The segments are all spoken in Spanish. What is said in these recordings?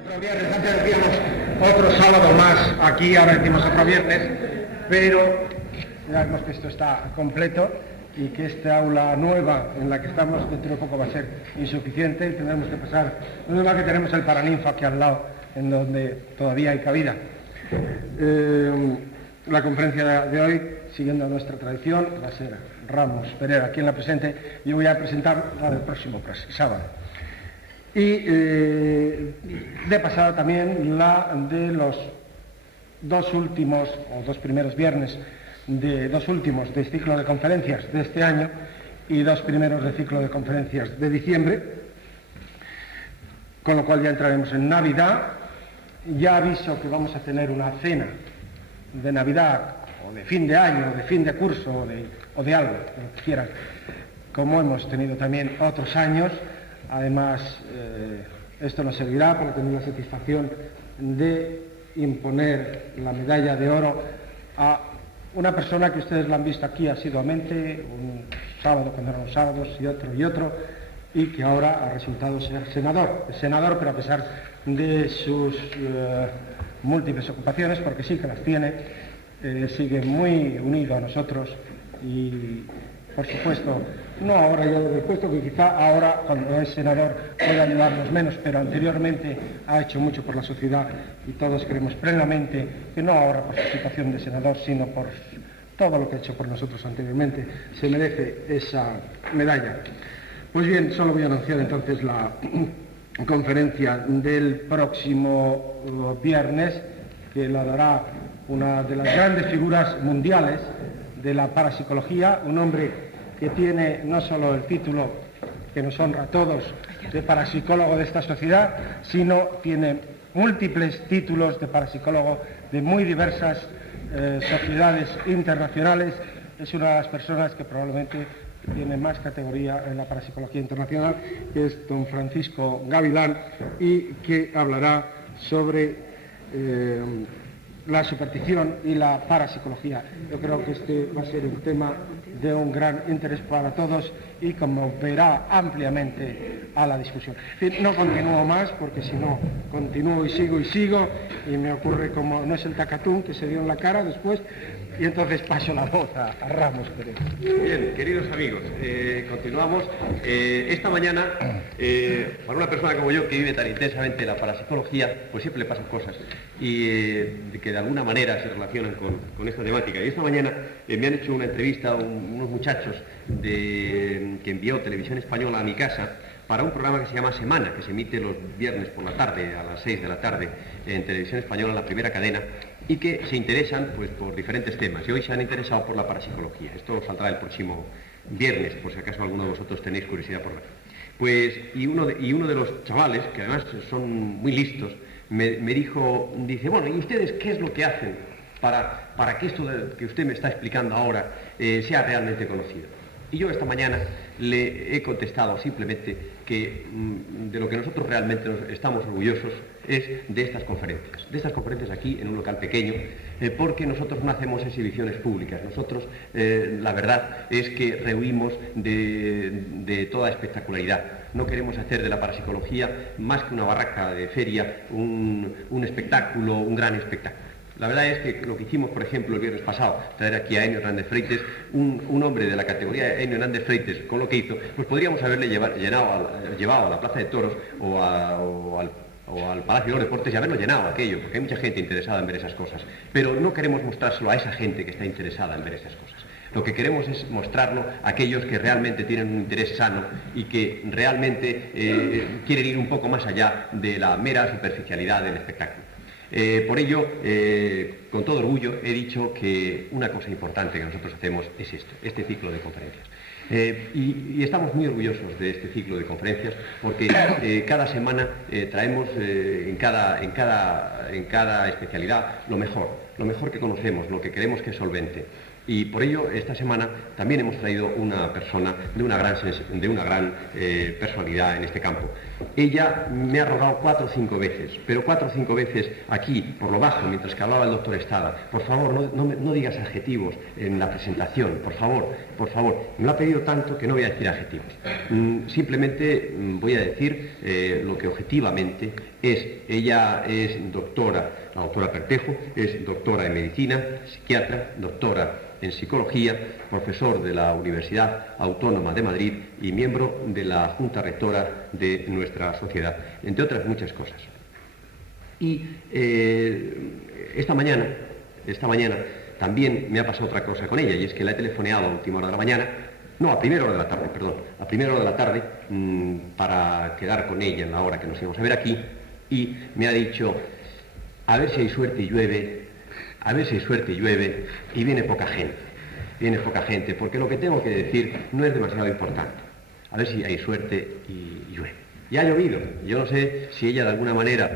Otro viernes, antes decíamos otro sábado más, aquí ahora decimos otro viernes, pero ya vemos que esto está completo y que esta aula nueva en la que estamos dentro de poco va a ser insuficiente y tendremos que pasar, no es más que tenemos el Paraninfo aquí al lado, en donde todavía hay cabida. La conferencia de hoy, siguiendo nuestra tradición, va a ser Ramos Pereira quien la presente. Yo voy a presentar la del próximo sábado. Y de pasada también la de los dos últimos, o dos primeros viernes, de dos últimos del ciclo de conferencias de este año y dos primeros del ciclo de conferencias de diciembre, con lo cual ya entraremos en Navidad. Ya aviso que vamos a tener una cena de Navidad, o de fin de año, o de fin de curso, o de algo, de lo que quieran, como hemos tenido también otros años. Además, esto nos servirá para tener la satisfacción de imponer la medalla de oro a una persona que ustedes la han visto aquí asiduamente, un sábado cuando eran los sábados y otro, y que ahora ha resultado ser senador. Es senador, pero a pesar de sus múltiples ocupaciones, porque sí que las tiene, sigue muy unido a nosotros y, por supuesto, no ahora ya desde el puesto, que quizá ahora, cuando es senador, puede ayudarnos menos, pero anteriormente ha hecho mucho por la sociedad y todos creemos plenamente que no ahora por su situación de senador, sino por todo lo que ha hecho por nosotros anteriormente, se merece esa medalla. Pues bien, solo voy a anunciar entonces la conferencia del próximo viernes, que la dará una de las grandes figuras mundiales de la parapsicología, un hombre que tiene no solo el título que nos honra a todos de parapsicólogo de esta sociedad, sino tiene múltiples títulos de parapsicólogo de muy diversas sociedades internacionales. Es una de las personas que probablemente tiene más categoría en la parapsicología internacional, que es don Francisco Gavilán, y que hablará sobre la superstición y la parapsicología. Yo creo que este va a ser un tema de un gran interés para todos y conmoverá ampliamente a la discusión. En fin, no continúo más, porque si no, continúo y sigo, y me ocurre como no es el tacatún que se dio en la cara después, y entonces paso la voz a Ramos Pereira. Bien, queridos amigos, continuamos. Esta mañana, para una persona como yo que vive tan intensamente la parapsicología, pues siempre le pasan cosas y que de alguna manera se relacionan con esta temática. Y esta mañana me han hecho una entrevista unos muchachos que envió Televisión Española a mi casa para un programa que se llama Semana, que se emite los viernes por la tarde, a las 6 de la tarde, en Televisión Española, la primera cadena, y que se interesan pues por diferentes temas. Y hoy se han interesado por la parapsicología. Esto saldrá el próximo viernes, por si acaso alguno de vosotros tenéis curiosidad por ver. Pues, y uno de los chavales, que además son muy listos, me dice, bueno, ¿y ustedes qué es lo que hacen para que esto que usted me está explicando ahora sea realmente conocido? Y yo esta mañana le he contestado simplemente que de lo que nosotros realmente estamos orgullosos es de estas conferencias aquí en un local pequeño, porque nosotros no hacemos exhibiciones públicas. Nosotros, la verdad es que rehuimos de toda espectacularidad. No queremos hacer de la parapsicología más que una barraca de feria, un espectáculo, un gran espectáculo. La verdad es que lo que hicimos, por ejemplo, el viernes pasado, traer aquí a Enio Hernández Freites, un hombre de la categoría de Enio Hernández Freites, con lo que hizo, pues podríamos haberle llevado a la Plaza de Toros o al Palacio de los Deportes y haberlo llenado aquello, porque hay mucha gente interesada en ver esas cosas. Pero no queremos mostrárselo a esa gente que está interesada en ver esas cosas. Lo que queremos es mostrarlo a aquellos que realmente tienen un interés sano y que realmente quieren ir un poco más allá de la mera superficialidad del espectáculo. Por ello, con todo orgullo, he dicho que una cosa importante que nosotros hacemos es este ciclo de conferencias. Y estamos muy orgullosos de este ciclo de conferencias porque cada semana traemos en cada especialidad lo mejor que conocemos, lo que creemos que es solvente. Y por ello, esta semana también hemos traído una persona de una gran personalidad en este campo. Ella me ha rogado 4 o 5 veces, pero 4 o 5 veces aquí, por lo bajo, mientras que hablaba el doctor Estada, por favor, no digas adjetivos en la presentación, por favor. Me lo ha pedido tanto que no voy a decir adjetivos. Simplemente voy a decir lo que objetivamente es. Ella es doctora, la doctora Perpejo, es doctora en medicina, psiquiatra, doctora en psicología, profesor de la Universidad Autónoma de Madrid y miembro de la Junta Rectora de nuestra sociedad, entre otras muchas cosas. Y esta mañana también me ha pasado otra cosa con ella, y es que la he telefoneado a última hora de la mañana, no, a primera hora de la tarde, perdón, a primera hora de la tarde, para quedar con ella en la hora que nos íbamos a ver aquí, y me ha dicho, a ver si hay suerte y llueve, y viene poca gente, porque lo que tengo que decir no es demasiado importante. A ver si hay suerte y llueve. Y ha llovido. Yo no sé si ella de alguna manera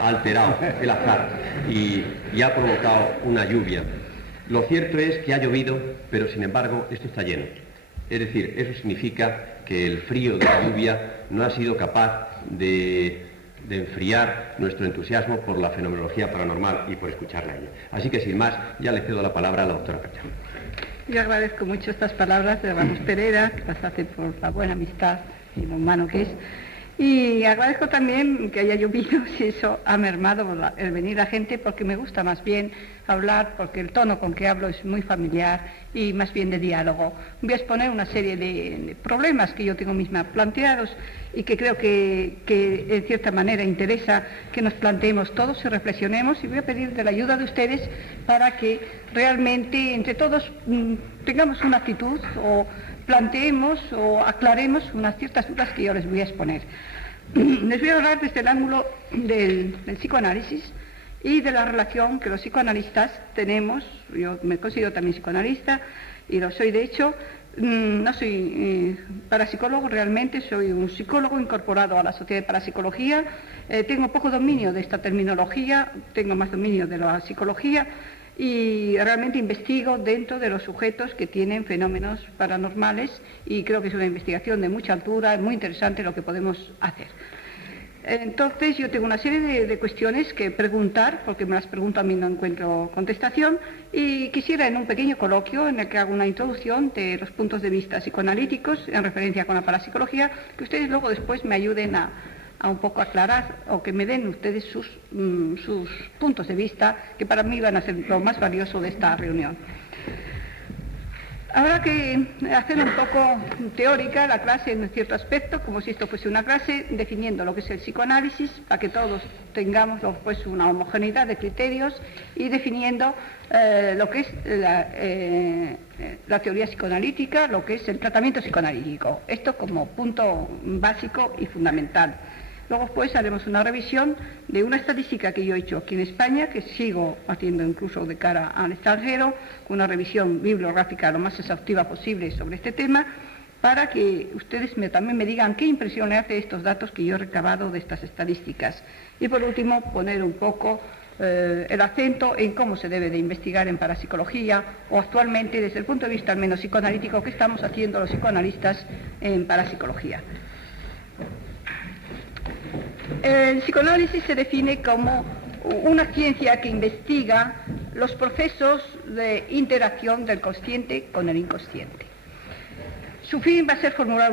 ha alterado el azar y ha provocado una lluvia. Lo cierto es que ha llovido, pero sin embargo esto está lleno. Es decir, eso significa que el frío de la lluvia no ha sido capaz de enfriar nuestro entusiasmo por la fenomenología paranormal y por escucharla a ella. Así que sin más, ya le cedo la palabra a la doctora Perpejo. Yo agradezco mucho estas palabras de Ramos Pereira, que las hace por la buena amistad y lo humano que es. Y agradezco también que haya llovido, si eso ha mermado el venir la gente, porque me gusta más bien hablar, porque el tono con que hablo es muy familiar y más bien de diálogo. Voy a exponer una serie de problemas que yo tengo misma planteados y que creo que en cierta manera interesa que nos planteemos todos y reflexionemos, y voy a pedir de la ayuda de ustedes para que realmente entre todos tengamos una actitud o planteemos o aclaremos unas ciertas dudas que yo les voy a exponer. Les voy a hablar desde el ángulo del psicoanálisis y de la relación que los psicoanalistas tenemos. Yo me considero también psicoanalista y lo soy de hecho. No soy parapsicólogo realmente, soy un psicólogo incorporado a la Sociedad de Parapsicología. Tengo poco dominio de esta terminología, tengo más dominio de la psicología, y realmente investigo dentro de los sujetos que tienen fenómenos paranormales, y creo que es una investigación de mucha altura, muy interesante lo que podemos hacer. Entonces yo tengo una serie de cuestiones que preguntar, porque me las pregunto a mí, no encuentro contestación, y quisiera en un pequeño coloquio en el que hago una introducción de los puntos de vista psicoanalíticos en referencia con la parapsicología, que ustedes luego después me ayuden a un poco aclarar, o que me den ustedes sus puntos de vista, que para mí van a ser lo más valioso de esta reunión. Habrá que hacer un poco teórica la clase en cierto aspecto, como si esto fuese una clase, definiendo lo que es el psicoanálisis, para que todos tengamos pues, una homogeneidad de criterios, y definiendo lo que es la teoría psicoanalítica, lo que es el tratamiento psicoanalítico. Esto como punto básico y fundamental. Luego pues haremos una revisión de una estadística que yo he hecho aquí en España, que sigo haciendo incluso de cara al extranjero, con una revisión bibliográfica lo más exhaustiva posible sobre este tema, para que ustedes también me digan qué impresión le hace estos datos que yo he recabado de estas estadísticas. Y por último, poner un poco el acento en cómo se debe de investigar en parapsicología, o actualmente desde el punto de vista al menos psicoanalítico, que estamos haciendo los psicoanalistas en parapsicología. El psicoanálisis se define como una ciencia que investiga los procesos de interacción del consciente con el inconsciente. Su fin va a ser formular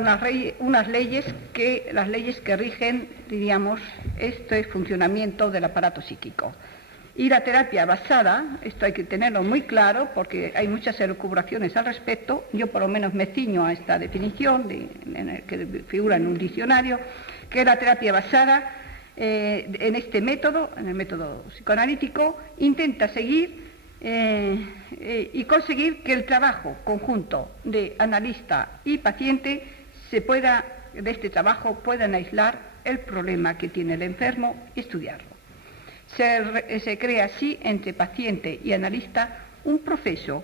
unas leyes las leyes que rigen, diríamos, este funcionamiento del aparato psíquico. Y la terapia basada, esto hay que tenerlo muy claro porque hay muchas elucubraciones al respecto, yo por lo menos me ciño a esta definición que figura en un diccionario, que la terapia basada en este método, en el método psicoanalítico, intenta seguir y conseguir que el trabajo conjunto de analista y paciente de este trabajo puedan aislar el problema que tiene el enfermo y estudiarlo. Se crea así entre paciente y analista un proceso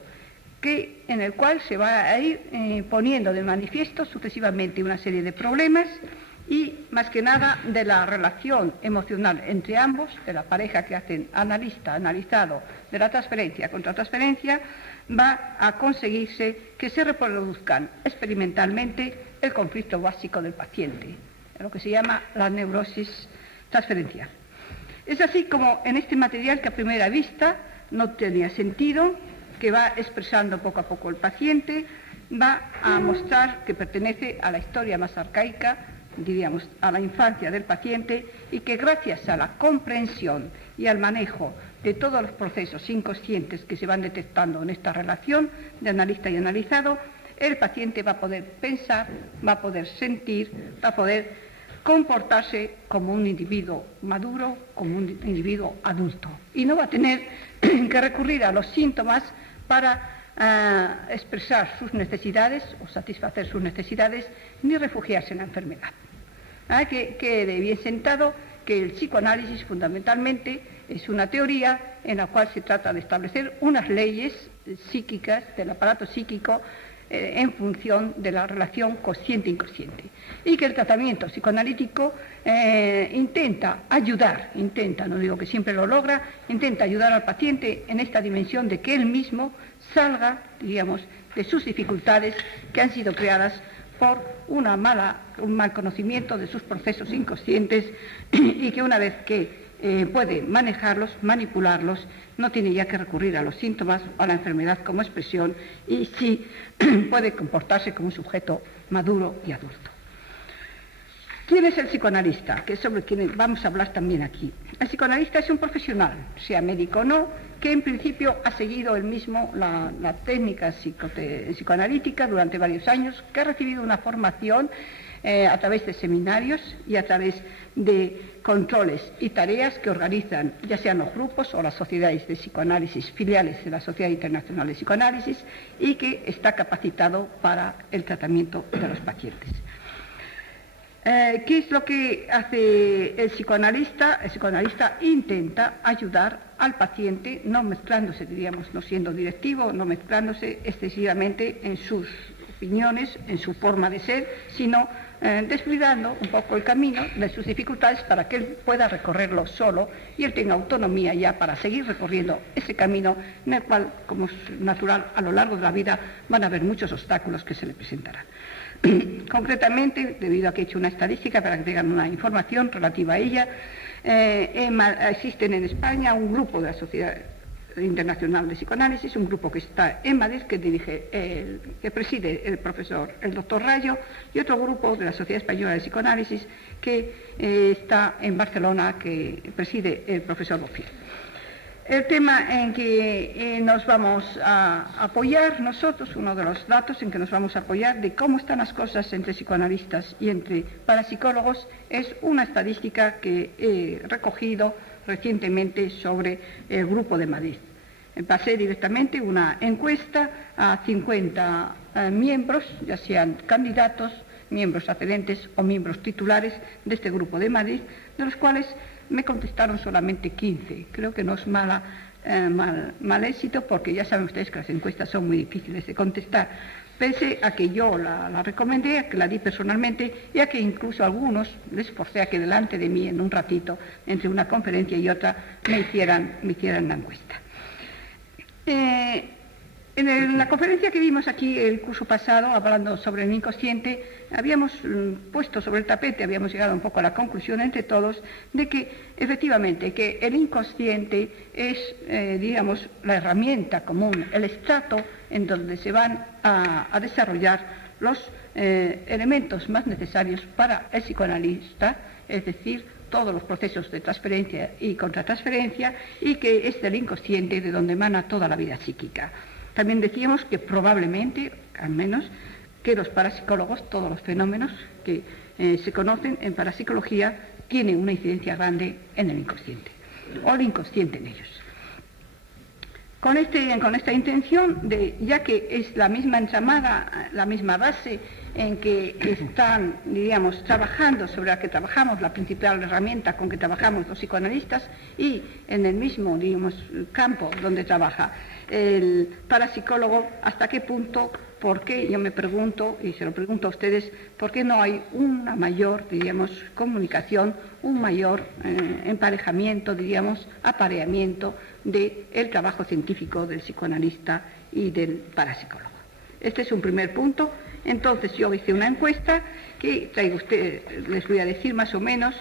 en el cual se va a ir poniendo de manifiesto sucesivamente una serie de problemas y más que nada de la relación emocional entre ambos, de la pareja que hacen analista, analizado, de la transferencia contra transferencia, va a conseguirse que se reproduzcan experimentalmente el conflicto básico del paciente, lo que se llama la neurosis transferencial. Es así como en este material que a primera vista no tenía sentido, que va expresando poco a poco el paciente, va a mostrar que pertenece a la historia más arcaica, diríamos, a la infancia del paciente, y que gracias a la comprensión y al manejo de todos los procesos inconscientes que se van detectando en esta relación de analista y analizado, el paciente va a poder pensar, va a poder sentir, va a poder comportarse como un individuo maduro, como un individuo adulto, y no va a tener que recurrir a los síntomas para expresar sus necesidades o satisfacer sus necesidades, ni refugiarse en la enfermedad. Que quede bien sentado que el psicoanálisis fundamentalmente es una teoría en la cual se trata de establecer unas leyes psíquicas del aparato psíquico en función de la relación consciente-inconsciente, y que el tratamiento psicoanalítico intenta ayudar, no digo que siempre lo logra, intenta ayudar al paciente en esta dimensión de que él mismo salga, diríamos, de sus dificultades que han sido creadas por un mal conocimiento de sus procesos inconscientes, y que una vez que puede manejarlos, manipularlos, no tiene ya que recurrir a los síntomas o a la enfermedad como expresión, y sí puede comportarse como un sujeto maduro y adulto. ¿Quién es el psicoanalista? Que es sobre quien vamos a hablar también aquí. El psicoanalista es un profesional, sea médico o no, que en principio ha seguido él mismo la técnica psicoanalítica durante varios años, que ha recibido una formación a través de seminarios y a través de controles y tareas que organizan ya sean los grupos o las sociedades de psicoanálisis filiales de la Sociedad Internacional de Psicoanálisis, y que está capacitado para el tratamiento de los pacientes. ¿Qué es lo que hace el psicoanalista? El psicoanalista intenta ayudar al paciente, no mezclándose, diríamos, no siendo directivo, no mezclándose excesivamente en sus opiniones, en su forma de ser, sino descuidando un poco el camino de sus dificultades para que él pueda recorrerlo solo y él tenga autonomía ya para seguir recorriendo ese camino en el cual, como es natural, a lo largo de la vida van a haber muchos obstáculos que se le presentarán. Concretamente, debido a que he hecho una estadística para que tengan una información relativa a ella, existen en España un grupo de la Sociedad Internacional de Psicoanálisis, un grupo que está en Madrid, que preside el doctor Rayo, y otro grupo de la Sociedad Española de Psicoanálisis que está en Barcelona, que preside el profesor Bofill. El tema en que nos vamos a apoyar nosotros, uno de los datos en que nos vamos a apoyar de cómo están las cosas entre psicoanalistas y entre parapsicólogos, es una estadística que he recogido recientemente sobre el Grupo de Madrid. Pasé directamente una encuesta a 50 miembros, ya sean candidatos, miembros accedentes o miembros titulares de este Grupo de Madrid, de los cuales me contestaron solamente 15. Creo que no es mal éxito, porque ya saben ustedes que las encuestas son muy difíciles de contestar, pese a que yo la recomendé, a que la di personalmente, y a que incluso algunos les forcé a que delante de mí, en un ratito, entre una conferencia y otra, me hicieran la encuesta. En la conferencia que vimos aquí el curso pasado, hablando sobre el inconsciente, habíamos puesto sobre el tapete, habíamos llegado un poco a la conclusión entre todos de que efectivamente que el inconsciente es, digamos, la herramienta común, el estrato en donde se van a desarrollar los elementos más necesarios para el psicoanalista, es decir, todos los procesos de transferencia y contratransferencia, y que es del inconsciente de donde emana toda la vida psíquica. También decíamos que probablemente, al menos, que los parapsicólogos, todos los fenómenos que se conocen en parapsicología, tienen una incidencia grande en el inconsciente, o el inconsciente en ellos. Con esta intención, ya que es la misma entramada, la misma base en que están, diríamos, trabajando, sobre la que trabajamos, la principal herramienta con que trabajamos los psicoanalistas, y en el mismo, digamos, campo donde trabaja el parapsicólogo, hasta qué punto ¿por qué? Yo me pregunto, y se lo pregunto a ustedes, ¿por qué no hay una mayor, diríamos, comunicación, un mayor emparejamiento, diríamos, apareamiento del trabajo científico del psicoanalista y del parapsicólogo? Este es un primer punto. Entonces yo hice una encuesta que les voy a decir más o menos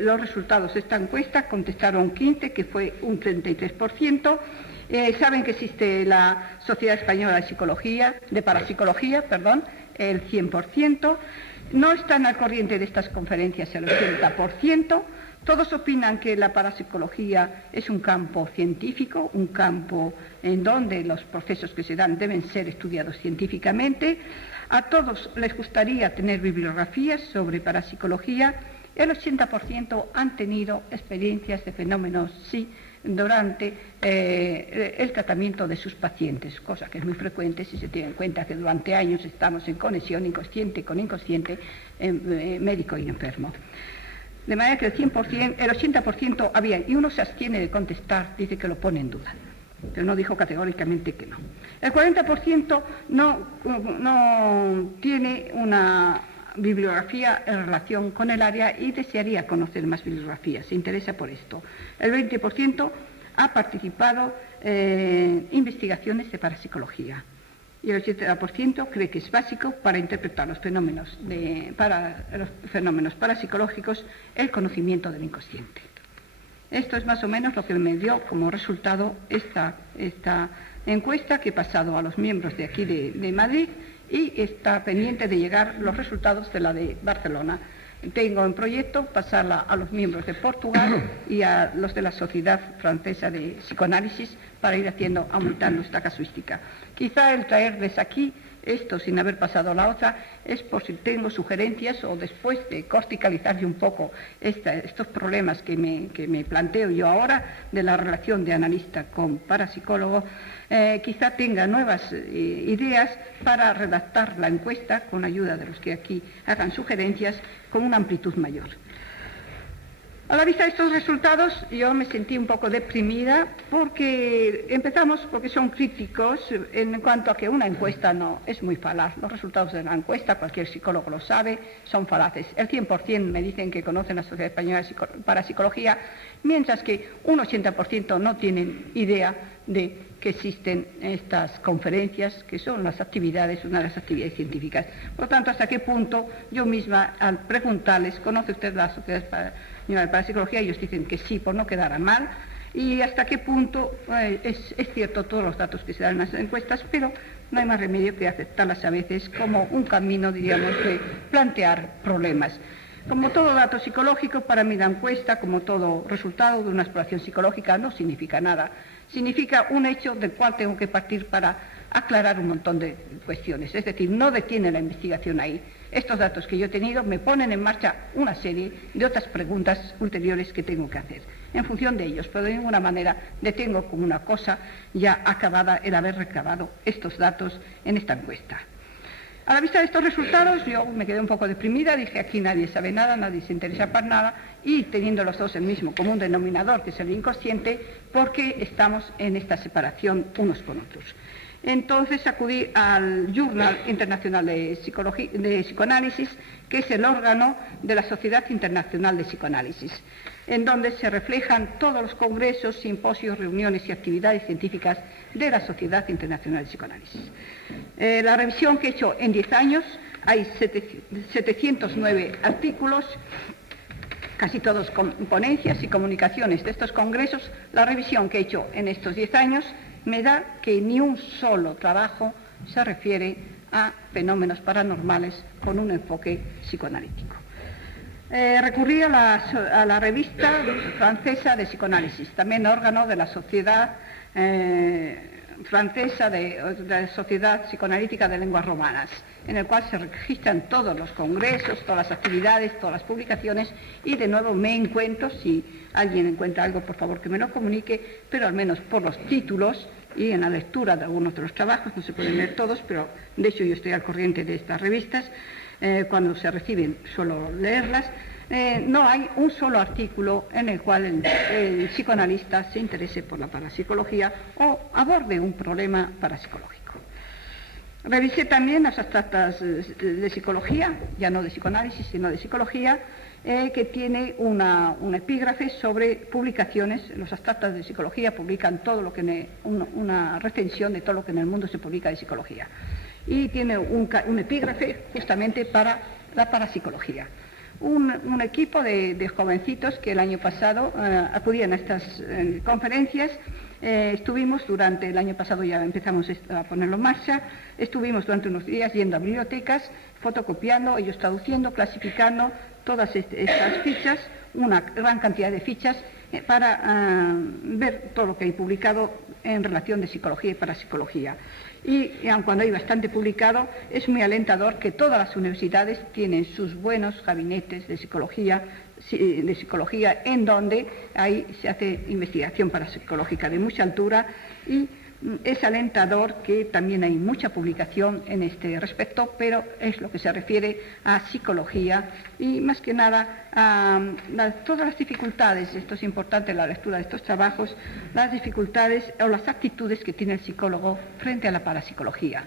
los resultados de esta encuesta. Contestaron 15, que fue un 33%. Saben que existe la Sociedad Española de Parapsicología, el 100%. No están al corriente de estas conferencias el 80%. Todos opinan que la parapsicología es un campo científico, un campo en donde los procesos que se dan deben ser estudiados científicamente. A todos les gustaría tener bibliografías sobre parapsicología. El 80% han tenido experiencias de fenómenos durante el tratamiento de sus pacientes, cosa que es muy frecuente si se tiene en cuenta que durante años estamos en conexión inconsciente con inconsciente, médico y enfermo. De manera que el 80% había, y uno se abstiene de contestar, dice que lo pone en duda, pero no dijo categóricamente que no. El 40% no tiene una bibliografía en relación con el área y desearía conocer más bibliografía, se interesa por esto. El 20% ha participado en investigaciones de parapsicología y el 80% cree que es básico para interpretar los fenómenos parapsicológicos el conocimiento del inconsciente. Esto es más o menos lo que me dio como resultado esta encuesta que he pasado a los miembros de aquí de Madrid, y está pendiente de llegar los resultados de la de Barcelona. Tengo en proyecto pasarla a los miembros de Portugal y a los de la Sociedad Francesa de Psicoanálisis para ir aumentando esta casuística. Quizá el traerles aquí esto sin haber pasado la otra es por si tengo sugerencias o después de corticalizarle un poco estos problemas que me planteo yo ahora de la relación de analista con parapsicólogo, quizá tenga nuevas ideas para redactar la encuesta con ayuda de los que aquí hagan sugerencias con una amplitud mayor. A la vista de estos resultados yo me sentí un poco deprimida porque son críticos en cuanto a que una encuesta no es muy falaz. Los resultados de la encuesta, cualquier psicólogo lo sabe, son falaces. El 100% me dicen que conocen la Sociedad Española de Parapsicología, mientras que un 80% no tienen idea de que existen estas conferencias, que son una de las actividades científicas. Por lo tanto, ¿hasta qué punto yo misma, al preguntarles, ¿conoce usted la Sociedad Española de Parapsicología? Ellos dicen que sí, por no quedar a mal. Y hasta qué punto es cierto todos los datos que se dan en las encuestas, pero no hay más remedio que aceptarlas a veces como un camino, diríamos, de plantear problemas. Como todo dato psicológico, para mí la encuesta, como todo resultado de una exploración psicológica, no significa nada. Significa un hecho del cual tengo que partir para aclarar un montón de cuestiones. Es decir, no detiene la investigación ahí. Estos datos que yo he tenido me ponen en marcha una serie de otras preguntas ulteriores que tengo que hacer en función de ellos, pero de ninguna manera detengo como una cosa ya acabada el haber recabado estos datos en esta encuesta. A la vista de estos resultados yo me quedé un poco deprimida, dije aquí nadie sabe nada, nadie se interesa para nada, y teniendo los dos el mismo común denominador, que es el inconsciente, ¿por qué estamos en esta separación unos con otros? Entonces acudí al Journal Internacional de Psicoanálisis, que es el órgano de la Sociedad Internacional de Psicoanálisis, en donde se reflejan todos los congresos, simposios, reuniones y actividades científicas de la Sociedad Internacional de Psicoanálisis. La revisión que he hecho en 10 años, hay 709 artículos, casi todos con ponencias y comunicaciones de estos congresos. La revisión que he hecho en estos 10 años me da que ni un solo trabajo se refiere a fenómenos paranormales con un enfoque psicoanalítico. Recurrí a la revista francesa de psicoanálisis, también órgano de la Sociedad Francesa de la Sociedad Psicoanalítica de Lenguas Romanas, en el cual se registran todos los congresos, todas las actividades, todas las publicaciones, y de nuevo me encuentro, si alguien encuentra algo, por favor que me lo comunique, pero al menos por los títulos y en la lectura de algunos de los trabajos, no se pueden leer todos, pero de hecho yo estoy al corriente de estas revistas, cuando se reciben suelo leerlas. No hay un solo artículo en el cual el psicoanalista se interese por la parapsicología o aborde un problema parapsicológico. Revisé también las abstractas de psicología, ya no de psicoanálisis, sino de psicología, que tiene una epígrafe sobre publicaciones. Los abstractas de psicología publican todo lo que una recensión de todo lo que en el mundo se publica de psicología. Y tiene un epígrafe justamente para la parapsicología. Un equipo de jovencitos que el año pasado acudían a estas conferencias. Estuvimos durante el año pasado, ya empezamos a ponerlo en marcha, estuvimos durante unos días yendo a bibliotecas, fotocopiando, ellos traduciendo, clasificando todas estas fichas, una gran cantidad de fichas, para ver todo lo que hay publicado en relación de psicología y parapsicología. Y aun cuando hay bastante publicado, es muy alentador que todas las universidades tienen sus buenos gabinetes de psicología en donde ahí se hace investigación parapsicológica de mucha altura, y es alentador que también hay mucha publicación en este respecto, pero es lo que se refiere a psicología y más que nada a todas las dificultades. Esto es importante, la lectura de estos trabajos, las dificultades o las actitudes que tiene el psicólogo frente a la parapsicología,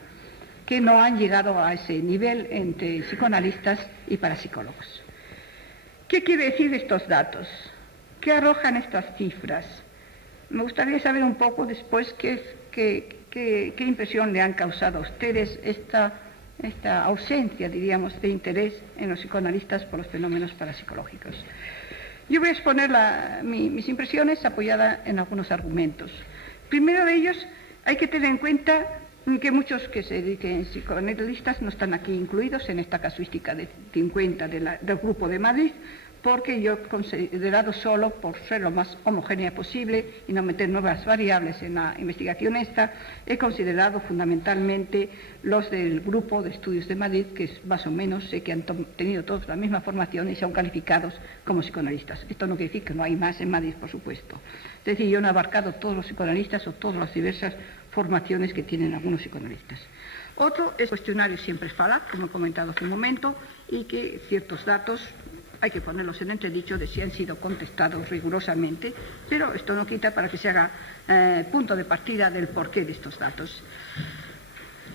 que no han llegado a ese nivel entre psicoanalistas y parapsicólogos. ¿Qué quiere decir estos datos? ¿Qué arrojan estas cifras? Me gustaría saber un poco después qué impresión le han causado a ustedes esta ausencia, diríamos, de interés en los psicoanalistas por los fenómenos parapsicológicos. Yo voy a exponer mis impresiones apoyadas en algunos argumentos. Primero de ellos, hay que tener en cuenta que muchos que se dediquen psicoanalistas no están aquí incluidos en esta casuística de 50 del Grupo de Madrid, porque yo he considerado, solo por ser lo más homogénea posible y no meter nuevas variables en la investigación esta, he considerado fundamentalmente los del Grupo de Estudios de Madrid, que es más o menos, sé que han tenido todos la misma formación y son calificados como psicoanalistas. Esto no quiere decir que no hay más en Madrid, por supuesto. Es decir, yo no he abarcado todos los psicoanalistas o todas las diversas formaciones que tienen algunos psicoanalistas. Otro es cuestionario siempre es falaz, como he comentado hace un momento, y que ciertos datos hay que ponerlos en entredicho de si han sido contestados rigurosamente, pero esto no quita para que se haga punto de partida del porqué de estos datos.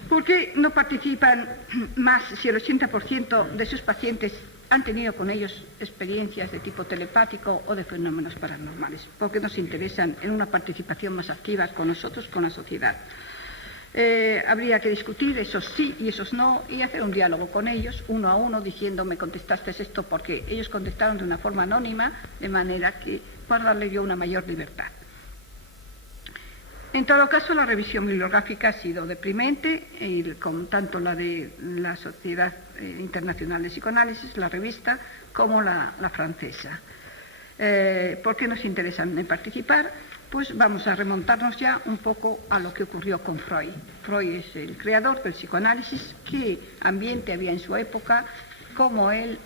¿Por qué no participan más si el 80% de sus pacientes han tenido con ellos experiencias de tipo telepático o de fenómenos paranormales? ¿Por qué nos interesan en una participación más activa con nosotros, con la sociedad? Habría que discutir esos sí y esos no y hacer un diálogo con ellos, uno a uno, diciendo me contestaste esto porque ellos contestaron de una forma anónima, de manera que para darle yo una mayor libertad. En todo caso, la revisión bibliográfica ha sido deprimente, con tanto la de la Sociedad Internacional de Psicoanálisis, la revista, como la francesa. ¿Por qué nos interesan en participar? Pues vamos a remontarnos ya un poco a lo que ocurrió con Freud. Freud es el creador del psicoanálisis, qué ambiente había en su época, cómo él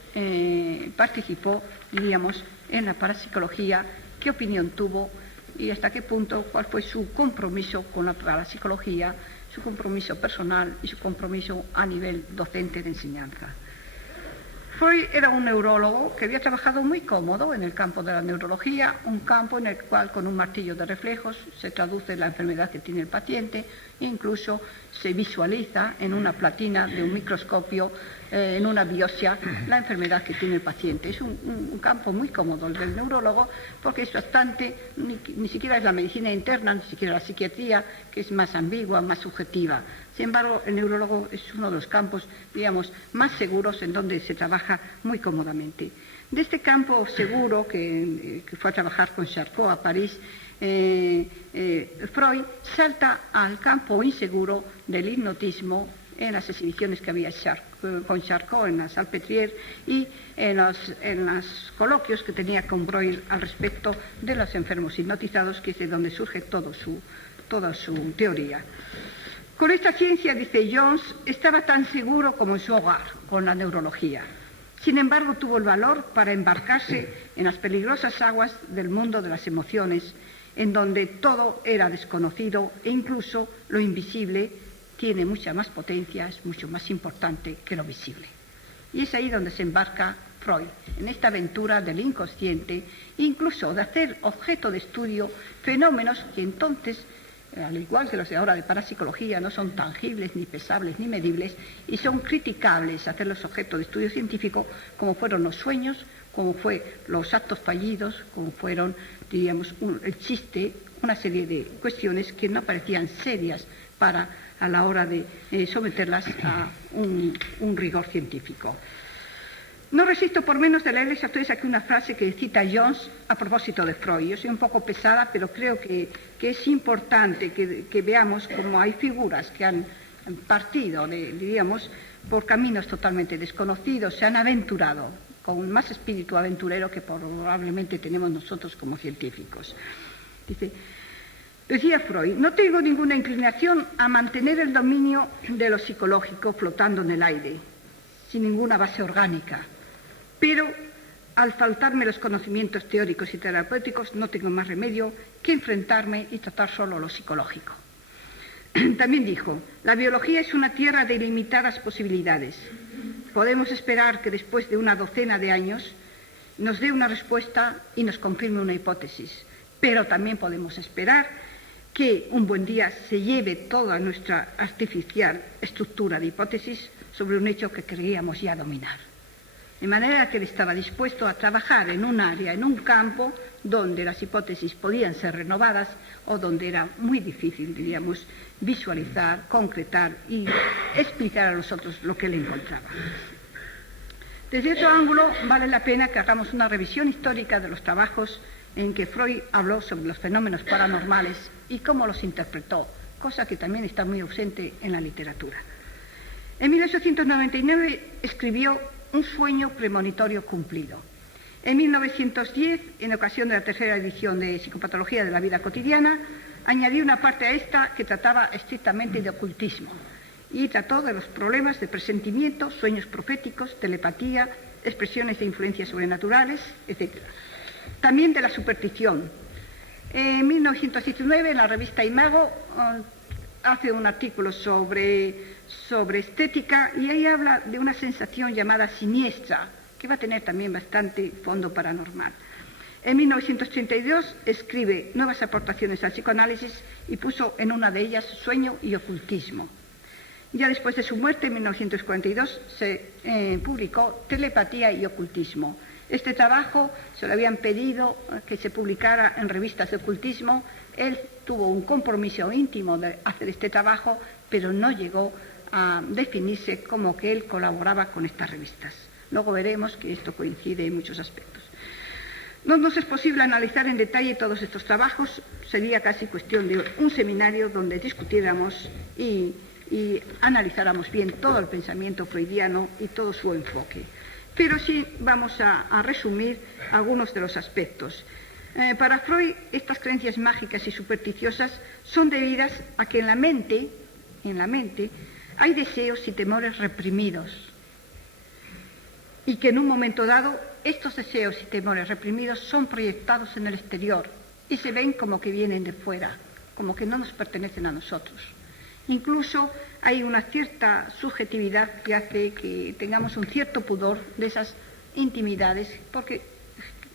participó, diríamos, en la parapsicología, qué opinión tuvo y hasta qué punto, cuál fue su compromiso con la parapsicología, su compromiso personal y su compromiso a nivel docente de enseñanza. Freud era un neurólogo que había trabajado muy cómodo en el campo de la neurología, un campo en el cual con un martillo de reflejos se traduce la enfermedad que tiene el paciente e incluso se visualiza en una platina de un microscopio, en una biopsia, la enfermedad que tiene el paciente. Es un campo muy cómodo el del neurólogo, porque es bastante, ni siquiera es la medicina interna, ni siquiera la psiquiatría, que es más ambigua, más subjetiva. Sin embargo, el neurólogo es uno de los campos, digamos, más seguros en donde se trabaja muy cómodamente. De este campo seguro que fue a trabajar con Charcot a París, Freud salta al campo inseguro del hipnotismo en las exhibiciones que había con Charcot en la Salpêtrière y en los coloquios que tenía con Breuil al respecto de los enfermos hipnotizados, que es de donde surge toda su teoría. Con esta ciencia, dice Jones, estaba tan seguro como en su hogar, con la neurología. Sin embargo, tuvo el valor para embarcarse en las peligrosas aguas del mundo de las emociones, en donde todo era desconocido e incluso lo invisible tiene mucha más potencia, es mucho más importante que lo visible. Y es ahí donde se embarca Freud, en esta aventura del inconsciente, incluso de hacer objeto de estudio fenómenos que entonces al igual que los de ahora de parapsicología, no son tangibles, ni pesables, ni medibles, y son criticables hacerlos objeto de estudio científico, como fueron los sueños, como fue los actos fallidos, como fueron, diríamos, el chiste, una serie de cuestiones que no parecían serias a la hora de someterlas a un rigor científico. No resisto por menos de leerles a ustedes aquí una frase que cita Jones a propósito de Freud. Yo soy un poco pesada, pero creo que es importante que veamos cómo hay figuras que han partido, diríamos, por caminos totalmente desconocidos, se han aventurado con más espíritu aventurero que probablemente tenemos nosotros como científicos. Decía Freud, no tengo ninguna inclinación a mantener el dominio de lo psicológico flotando en el aire, sin ninguna base orgánica. Pero al faltarme los conocimientos teóricos y terapéuticos no tengo más remedio que enfrentarme y tratar solo lo psicológico. También dijo, la biología es una tierra de ilimitadas posibilidades. Podemos esperar que después de una docena de años nos dé una respuesta y nos confirme una hipótesis, pero también podemos esperar que un buen día se lleve toda nuestra artificial estructura de hipótesis sobre un hecho que creíamos ya dominar. De manera que él estaba dispuesto a trabajar en un área, en un campo, donde las hipótesis podían ser renovadas o donde era muy difícil, diríamos, visualizar, concretar y explicar a nosotros lo que él encontraba. Desde otro ángulo, vale la pena que hagamos una revisión histórica de los trabajos en que Freud habló sobre los fenómenos paranormales y cómo los interpretó, cosa que también está muy ausente en la literatura. En 1899 escribió Un sueño premonitorio cumplido. En 1910, en ocasión de la tercera edición de Psicopatología de la vida cotidiana, añadió una parte a esta que trataba estrictamente de ocultismo y trató de los problemas de presentimiento, sueños proféticos, telepatía, expresiones de influencias sobrenaturales, etc. También de la superstición. En 1919, en la revista Imago, hace un artículo sobre estética y ahí habla de una sensación llamada siniestra, que va a tener también bastante fondo paranormal. En 1932 escribe Nuevas aportaciones al psicoanálisis y puso en una de ellas sueño y ocultismo. Ya después de su muerte, en 1942, se publicó Telepatía y ocultismo. Este trabajo se lo habían pedido que se publicara en revistas de ocultismo. Él tuvo un compromiso íntimo de hacer este trabajo, pero no llegó a definirse como que él colaboraba con estas revistas. Luego veremos que esto coincide en muchos aspectos. No nos es posible analizar en detalle todos estos trabajos, sería casi cuestión de un seminario donde discutiéramos y analizáramos bien todo el pensamiento freudiano y todo su enfoque. Pero sí vamos a resumir algunos de los aspectos. Para Freud, estas creencias mágicas y supersticiosas son debidas a que en la mente hay deseos y temores reprimidos y que en un momento dado estos deseos y temores reprimidos son proyectados en el exterior y se ven como que vienen de fuera, como que no nos pertenecen a nosotros. Incluso hay una cierta subjetividad que hace que tengamos un cierto pudor de esas intimidades porque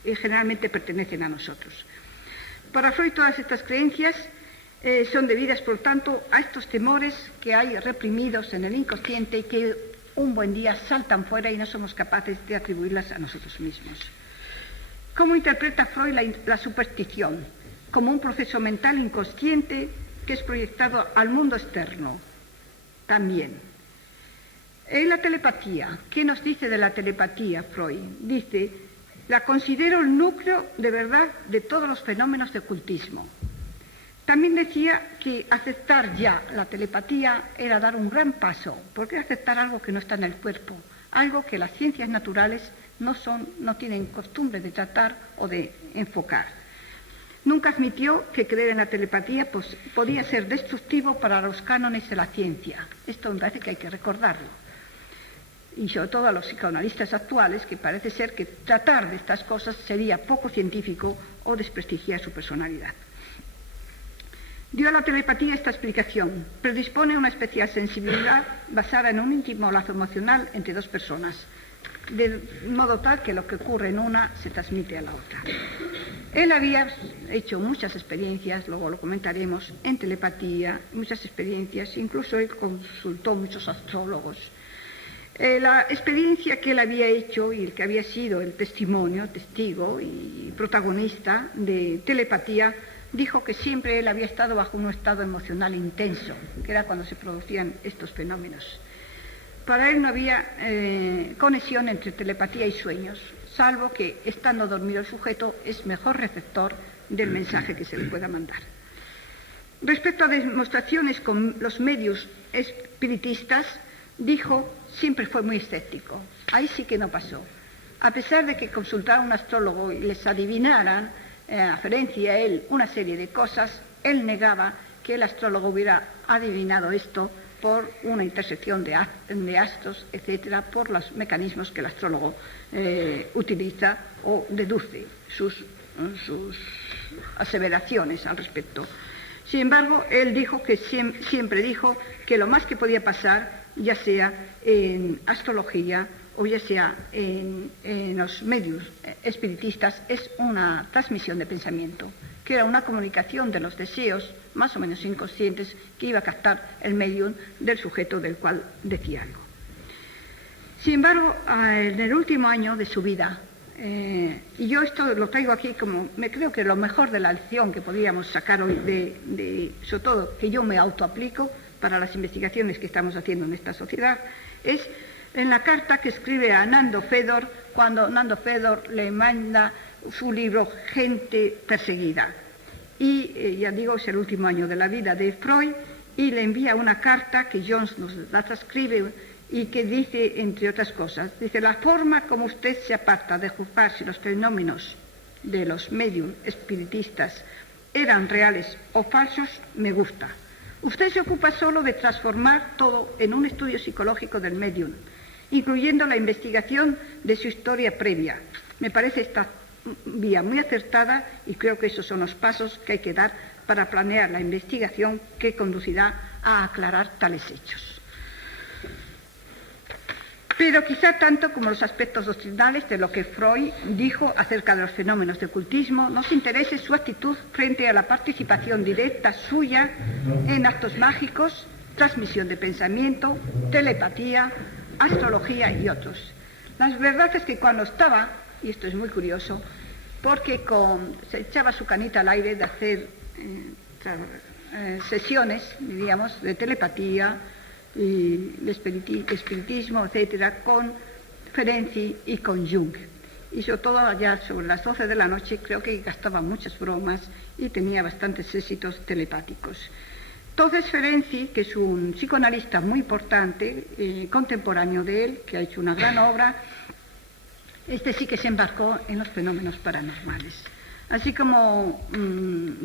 generalmente pertenecen a nosotros. Para Freud todas estas creencias son debidas, por tanto, a estos temores que hay reprimidos en el inconsciente y que un buen día saltan fuera y no somos capaces de atribuirlas a nosotros mismos. ¿Cómo interpreta Freud la superstición? Como un proceso mental inconsciente que es proyectado al mundo externo. También. En la telepatía, ¿qué nos dice de la telepatía Freud? Dice, la considero el núcleo de verdad de todos los fenómenos de ocultismo. También decía que aceptar ya la telepatía era dar un gran paso, porque aceptar algo que no está en el cuerpo, algo que las ciencias naturales no tienen costumbre de tratar o de enfocar. Nunca admitió que creer en la telepatía podía ser destructivo para los cánones de la ciencia. Esto me parece que hay que recordarlo. Y sobre todo a los psicoanalistas actuales, que parece ser que tratar de estas cosas sería poco científico o desprestigiar su personalidad. Dio a la telepatía esta explicación: predispone una especial sensibilidad basada en un íntimo lazo emocional entre dos personas, de modo tal que lo que ocurre en una se transmite a la otra. Él había hecho muchas experiencias, luego lo comentaremos, en telepatía, muchas experiencias, incluso él consultó a muchos astrólogos. La experiencia que él había hecho y el que había sido el testigo y protagonista de telepatía, dijo que siempre él había estado bajo un estado emocional intenso, que era cuando se producían estos fenómenos. Para él no había conexión entre telepatía y sueños, salvo que estando dormido el sujeto es mejor receptor del mensaje que se le pueda mandar. Respecto a demostraciones con los medios espiritistas, dijo, siempre fue muy escéptico. Ahí sí que no pasó. A pesar de que consultara a un astrólogo y les adivinaran, a Ferenczi y a él, una serie de cosas, él negaba que el astrólogo hubiera adivinado esto por una intersección de astros, etcétera, por los mecanismos que el astrólogo utiliza o deduce sus aseveraciones al respecto. Sin embargo, él dijo que siempre dijo que lo más que podía pasar, ya sea en astrología o ya sea en los medios espiritistas, es una transmisión de pensamiento, que era una comunicación de los deseos, más o menos inconscientes, que iba a captar el medium del sujeto del cual decía algo. Sin embargo, en el último año de su vida, y yo esto lo traigo aquí como, me creo que lo mejor de la lección que podríamos sacar hoy, sobre todo que yo me autoaplico para las investigaciones que estamos haciendo en esta sociedad, es en la carta que escribe a Nando Fedor, cuando Nando Fedor le manda su libro Gente perseguida. Y ya digo, es el último año de la vida de Freud, y le envía una carta que Jones nos la transcribe y que dice, entre otras cosas, dice, la forma como usted se aparta de juzgar si los fenómenos de los medium espiritistas eran reales o falsos, me gusta. Usted se ocupa solo de transformar todo en un estudio psicológico del medium, incluyendo la investigación de su historia previa. Me parece esta vía muy acertada y creo que esos son los pasos que hay que dar para planear la investigación que conducirá a aclarar tales hechos. Pero quizá tanto como los aspectos doctrinales de lo que Freud dijo acerca de los fenómenos de ocultismo, nos interese su actitud frente a la participación directa suya en actos mágicos, transmisión de pensamiento, telepatía, astrología y otros. La verdad es que cuando estaba, y esto es muy curioso, porque se echaba su canita al aire de hacer sesiones, diríamos, de telepatía, y de espiritismo, etcétera, con Ferenczi y con Jung. Y sobre todo allá sobre las 12 de la noche creo que gastaba muchas bromas y tenía bastantes éxitos telepáticos. Entonces Ferenczi, que es un psicoanalista muy importante, contemporáneo de él, que ha hecho una gran obra, este sí que se embarcó en los fenómenos paranormales. Así como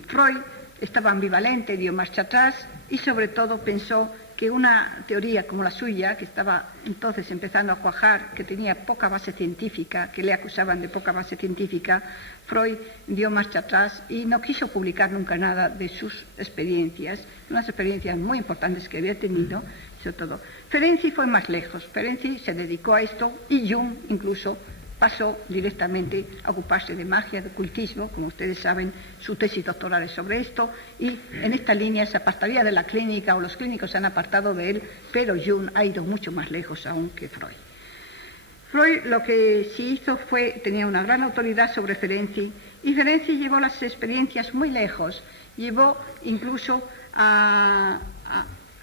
Freud estaba ambivalente, dio marcha atrás y sobre todo pensó que una teoría como la suya, que estaba entonces empezando a cuajar, que tenía poca base científica, que le acusaban de poca base científica, Freud dio marcha atrás y no quiso publicar nunca nada de sus experiencias, unas experiencias muy importantes que había tenido, sobre todo. Ferenczi fue más lejos, Ferenczi se dedicó a esto y Jung incluso pasó directamente a ocuparse de magia, de ocultismo, como ustedes saben, su tesis doctoral es sobre esto, y en esta línea se apartaría de la clínica, o los clínicos se han apartado de él, pero Jung ha ido mucho más lejos aún que Freud. Freud lo que sí hizo fue, tenía una gran autoridad sobre Ferenczi, y Ferenczi llevó las experiencias muy lejos, llevó incluso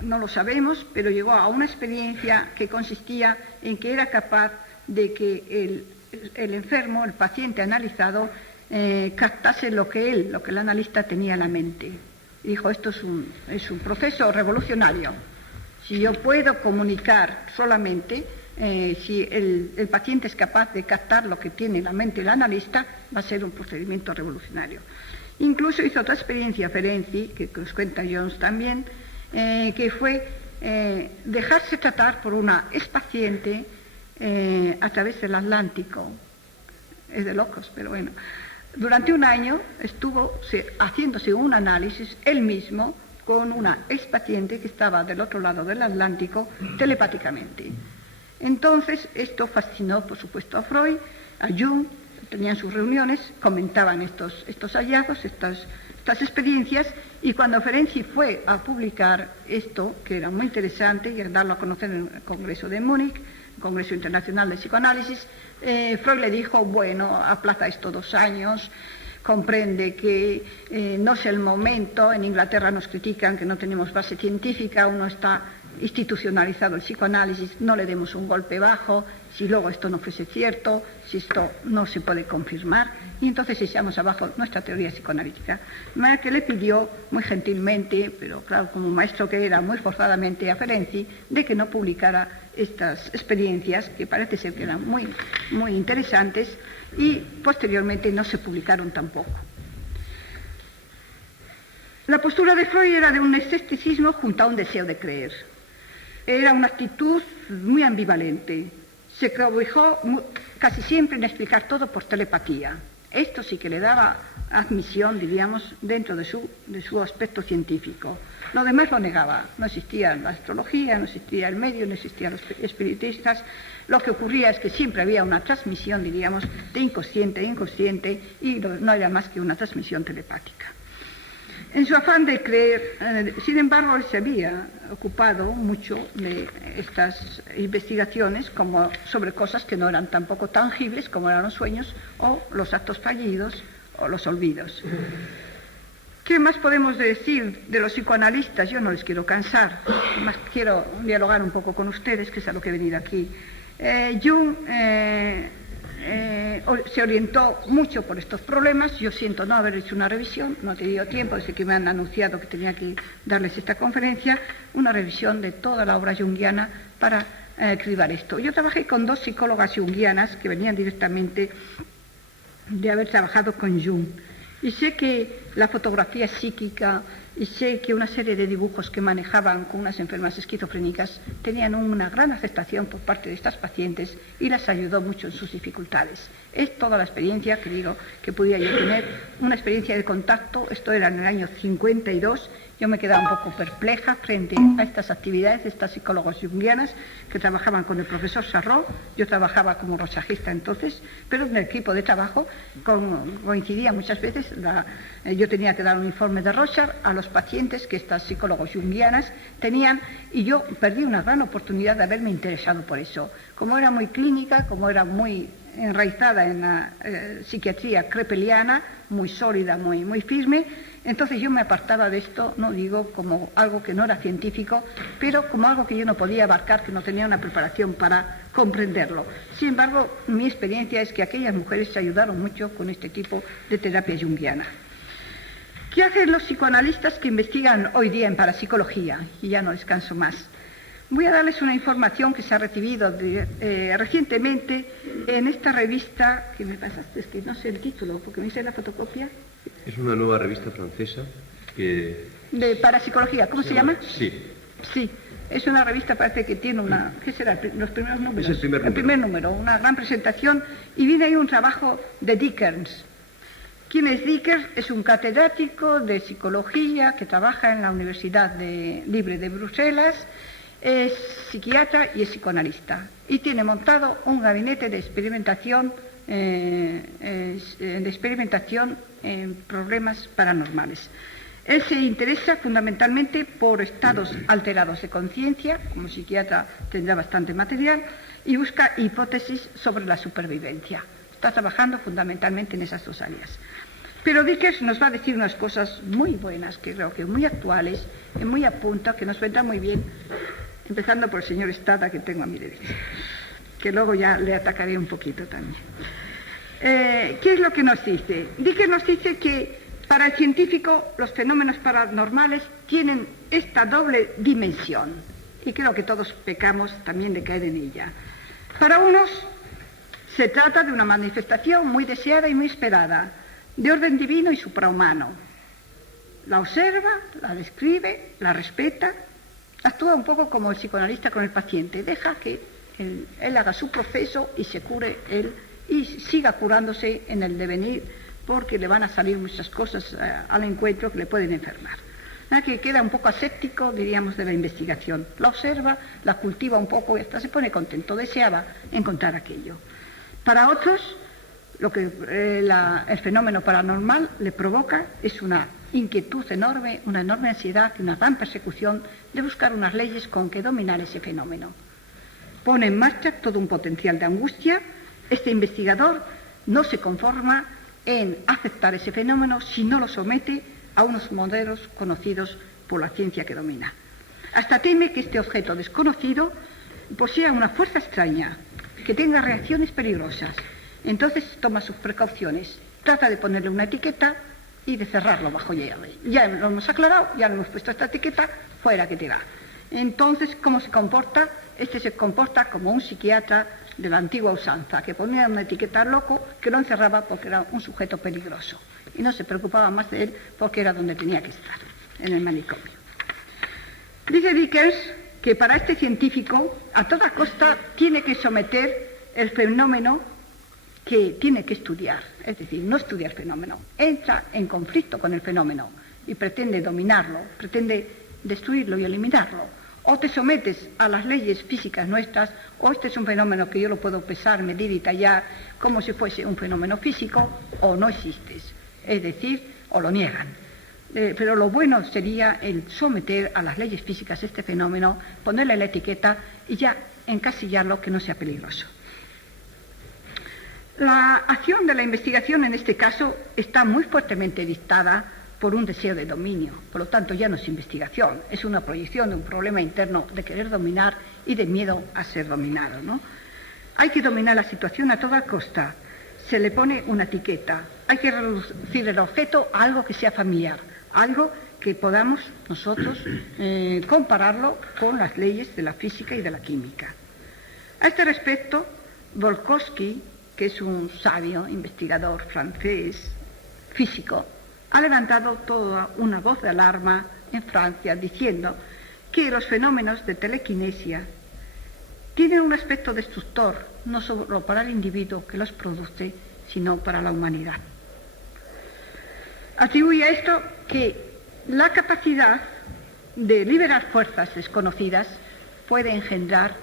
no lo sabemos, pero llegó a una experiencia que consistía en que era capaz de que el enfermo, el paciente analizado, captase lo que el analista tenía en la mente. Dijo, esto es un proceso revolucionario. Si yo puedo comunicar solamente, si el paciente es capaz de captar lo que tiene en la mente el analista, va a ser un procedimiento revolucionario. Incluso hizo otra experiencia Ferenczi, que os cuenta Jones también, que fue dejarse tratar por una expaciente a través del Atlántico. Es de locos, pero bueno. Durante un año estuvo haciéndose un análisis él mismo con una expaciente que estaba del otro lado del Atlántico telepáticamente. Entonces esto fascinó por supuesto a Freud, a Jung, tenían sus reuniones, comentaban estos hallazgos, estas experiencias, y cuando Ferenczi fue a publicar esto, que era muy interesante, y a darlo a conocer en el Congreso de Múnich, el Congreso Internacional de Psicoanálisis, Freud le dijo, bueno, aplaza esto 2 años, comprende que no es el momento, en Inglaterra nos critican que no tenemos base científica, aún no está institucionalizado el psicoanálisis, no le demos un golpe bajo, si luego esto no fuese cierto, si esto no se puede confirmar, y entonces echamos abajo nuestra teoría psicoanalítica. De manera que le pidió muy gentilmente, pero claro, como maestro que era, muy forzadamente a Ferenczi, de que no publicara estas experiencias, que parece ser que eran muy, muy interesantes, y posteriormente no se publicaron tampoco. La postura de Freud era de un escepticismo junto a un deseo de creer. Era una actitud muy ambivalente. Se cobijó casi siempre en explicar todo por telepatía. Esto sí que le daba admisión, diríamos, dentro de su aspecto científico. Lo demás lo negaba. No existía la astrología, no existía el medio, no existían los espiritistas. Lo que ocurría es que siempre había una transmisión, diríamos, de inconsciente a inconsciente, y no era más que una transmisión telepática. En su afán de creer, sin embargo, él se había ocupado mucho de estas investigaciones como sobre cosas que no eran tampoco tangibles como eran los sueños o los actos fallidos o los olvidos. ¿Qué más podemos decir de los psicoanalistas? Yo no les quiero cansar, más quiero dialogar un poco con ustedes, que es a lo que he venido aquí. Jung se orientó mucho por estos problemas. Yo siento no haber hecho una revisión, no he tenido tiempo desde que me han anunciado que tenía que darles esta conferencia, una revisión de toda la obra junguiana para cribar esto. Yo trabajé con 2 psicólogas junguianas que venían directamente de haber trabajado con Jung, y sé que la fotografía psíquica y sé que una serie de dibujos que manejaban con unas enfermas esquizofrénicas tenían una gran aceptación por parte de estas pacientes y las ayudó mucho en sus dificultades. Es toda la experiencia que digo que podía yo tener, una experiencia de contacto. Esto era en el año 52, yo me quedaba un poco perpleja frente a estas actividades de estas psicólogas junguianas que trabajaban con el profesor Sarró. Yo trabajaba como rosajista entonces, pero en el equipo de trabajo coincidía muchas veces, yo tenía que dar un informe de Rorschach a los pacientes que estas psicólogas junguianas tenían, y yo perdí una gran oportunidad de haberme interesado por eso. Como era muy clínica, como era muy enraizada en la psiquiatría crepeliana, muy sólida, muy firme, entonces yo me apartaba de esto, no digo como algo que no era científico, pero como algo que yo no podía abarcar, que no tenía una preparación para comprenderlo. Sin embargo, mi experiencia es que aquellas mujeres se ayudaron mucho con este tipo de terapia junguiana. ¿Qué hacen los psicoanalistas que investigan hoy día en parapsicología? Y ya no descanso más. Voy a darles una información que se ha recibido recientemente en esta revista, que me pasaste, es que no sé el título, porque me hice la fotocopia. Es una nueva revista francesa que... De parapsicología, ¿cómo se llama? Sí. Sí, es una revista, parece que tiene una... ¿Qué será? Los primeros números. Es el primer número. El primer número, una gran presentación, y viene ahí un trabajo de Dickens. ¿Quién es Dickens? Es un catedrático de psicología que trabaja en la Universidad Libre de Bruselas, es psiquiatra y es psicoanalista, y tiene montado un gabinete de experimentación en problemas paranormales. Él se interesa fundamentalmente por estados alterados de conciencia, como psiquiatra tendrá bastante material, y busca hipótesis sobre la supervivencia. Está trabajando fundamentalmente en esas 2 áreas. Pero Dickens nos va a decir unas cosas muy buenas, que creo que muy actuales, y muy a punto, que nos vendrá muy bien, empezando por el señor Stada, que tengo a mi derecha, que luego ya le atacaré un poquito también. ¿Qué es lo que nos dice? Dickens nos dice que para el científico los fenómenos paranormales tienen esta doble dimensión, y creo que todos pecamos también de caer en ella. Para unos se trata de una manifestación muy deseada y muy esperada, de orden divino y suprahumano. La observa, la describe, la respeta, actúa un poco como el psicoanalista con el paciente, deja que él haga su proceso y se cure él y siga curándose en el devenir, porque le van a salir muchas cosas al encuentro que le pueden enfermar. Que queda un poco aséptico, diríamos, de la investigación. La observa, la cultiva un poco y hasta se pone contento, deseaba encontrar aquello. Para otros, lo que el fenómeno paranormal le provoca es una inquietud enorme, una enorme ansiedad y una gran persecución de buscar unas leyes con que dominar ese fenómeno. Pone en marcha todo un potencial de angustia. Este investigador no se conforma en aceptar ese fenómeno si no lo somete a unos modelos conocidos por la ciencia que domina. Hasta teme que este objeto desconocido posea una fuerza extraña, que tenga reacciones peligrosas. Entonces toma sus precauciones, trata de ponerle una etiqueta y de cerrarlo bajo llave. Ya lo hemos aclarado, ya le hemos puesto esta etiqueta, fuera que te va. Entonces, ¿cómo se comporta? Este se comporta como un psiquiatra de la antigua usanza, que ponía una etiqueta al loco, que lo encerraba porque era un sujeto peligroso. Y no se preocupaba más de él porque era donde tenía que estar, en el manicomio. Dice Dickens que para este científico, a toda costa, tiene que someter el fenómeno que tiene que estudiar, es decir, no estudia el fenómeno, entra en conflicto con el fenómeno y pretende dominarlo, pretende destruirlo y eliminarlo. O te sometes a las leyes físicas nuestras, o este es un fenómeno que yo lo puedo pesar, medir y tallar como si fuese un fenómeno físico, o no existes, es decir, o lo niegan. Pero lo bueno sería el someter a las leyes físicas este fenómeno, ponerle la etiqueta y ya encasillarlo, que no sea peligroso. La acción de la investigación en este caso está muy fuertemente dictada por un deseo de dominio. Por lo tanto, ya no es investigación, es una proyección de un problema interno de querer dominar y de miedo a ser dominado, ¿no? Hay que dominar la situación a toda costa. Se le pone una etiqueta. Hay que reducir el objeto a algo que sea familiar, algo que podamos nosotros compararlo con las leyes de la física y de la química. A este respecto, Volokhovsky, que es un sabio investigador francés, físico, ha levantado toda una voz de alarma en Francia diciendo que los fenómenos de telequinesia tienen un aspecto destructor, no solo para el individuo que los produce, sino para la humanidad. Atribuye a esto que la capacidad de liberar fuerzas desconocidas puede engendrar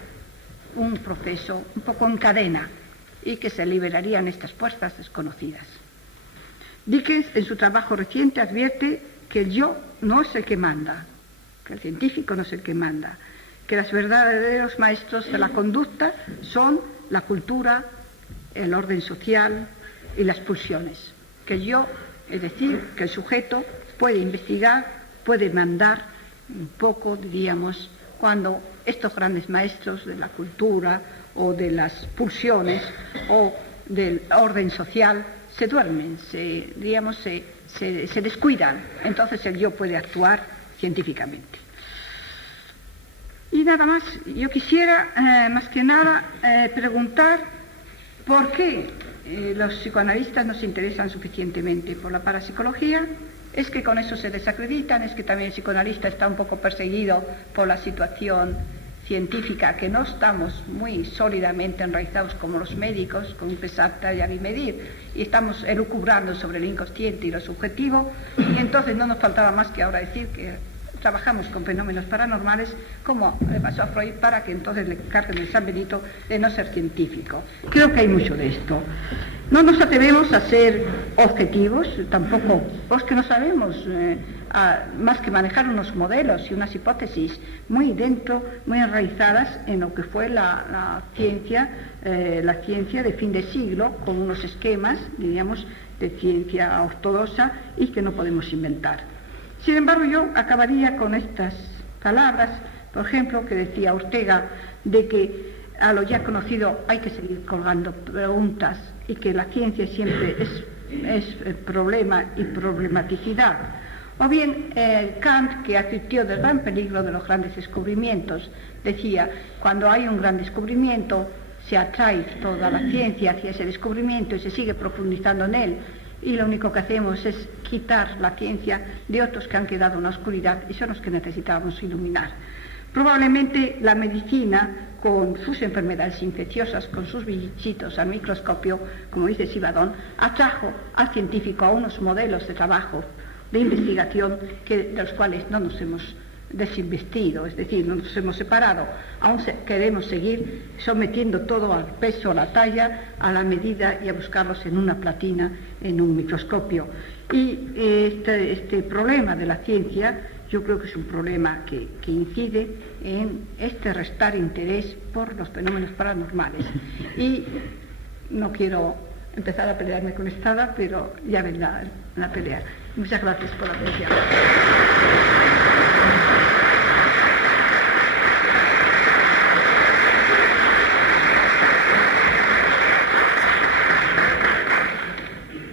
un proceso un poco en cadena y que se liberarían estas fuerzas desconocidas. Dickens, en su trabajo reciente, advierte que el yo no es el que manda, que el científico no es el que manda, que los verdaderos maestros de la conducta son la cultura, el orden social y las pulsiones. Que el yo, es decir, que el sujeto puede investigar, puede mandar un poco, diríamos, cuando estos grandes maestros de la cultura o de las pulsiones o del orden social se duermen, se descuidan. Entonces el yo puede actuar científicamente. Y nada más, yo quisiera más que nada preguntar por qué los psicoanalistas no se interesan suficientemente por la parapsicología. ¿Es que con eso se desacreditan? ¿Es que también el psicoanalista está un poco perseguido por la situación científica, que no estamos muy sólidamente enraizados como los médicos, con un pesar, tallar y medir, y estamos elucubrando sobre el inconsciente y lo subjetivo, y entonces no nos faltaba más que ahora decir que trabajamos con fenómenos paranormales, como le pasó a Freud, para que entonces le carguen el San Benito de no ser científico. Creo que hay mucho de esto. No nos atrevemos a ser objetivos, tampoco, pues que no sabemos más que manejar unos modelos y unas hipótesis muy dentro, muy enraizadas en lo que fue la ciencia de fin de siglo, con unos esquemas, diríamos, de ciencia ortodoxa y que no podemos inventar. Sin embargo, yo acabaría con estas palabras, por ejemplo, que decía Ortega, de que a lo ya conocido hay que seguir colgando preguntas y que la ciencia siempre es problema y problematicidad. O bien Kant, que advirtió del gran peligro de los grandes descubrimientos, decía, cuando hay un gran descubrimiento se atrae toda la ciencia hacia ese descubrimiento y se sigue profundizando en él, y lo único que hacemos es quitar la ciencia de otros que han quedado en la oscuridad y son los que necesitamos iluminar. Probablemente la medicina, con sus enfermedades infecciosas, con sus bichitos al microscopio, como dice Sivadón, atrajo al científico a unos modelos de trabajo, de investigación, de los cuales no nos hemos desinvestido, es decir, no nos hemos separado, aún queremos seguir sometiendo todo al peso, a la talla, a la medida y a buscarlos en una platina, en un microscopio. Y este problema de la ciencia yo creo que es un problema que incide en restar interés por los fenómenos paranormales. Y no quiero empezar a pelearme con Estrada, pero ya vendrá la pelea. Muchas gracias por la atención.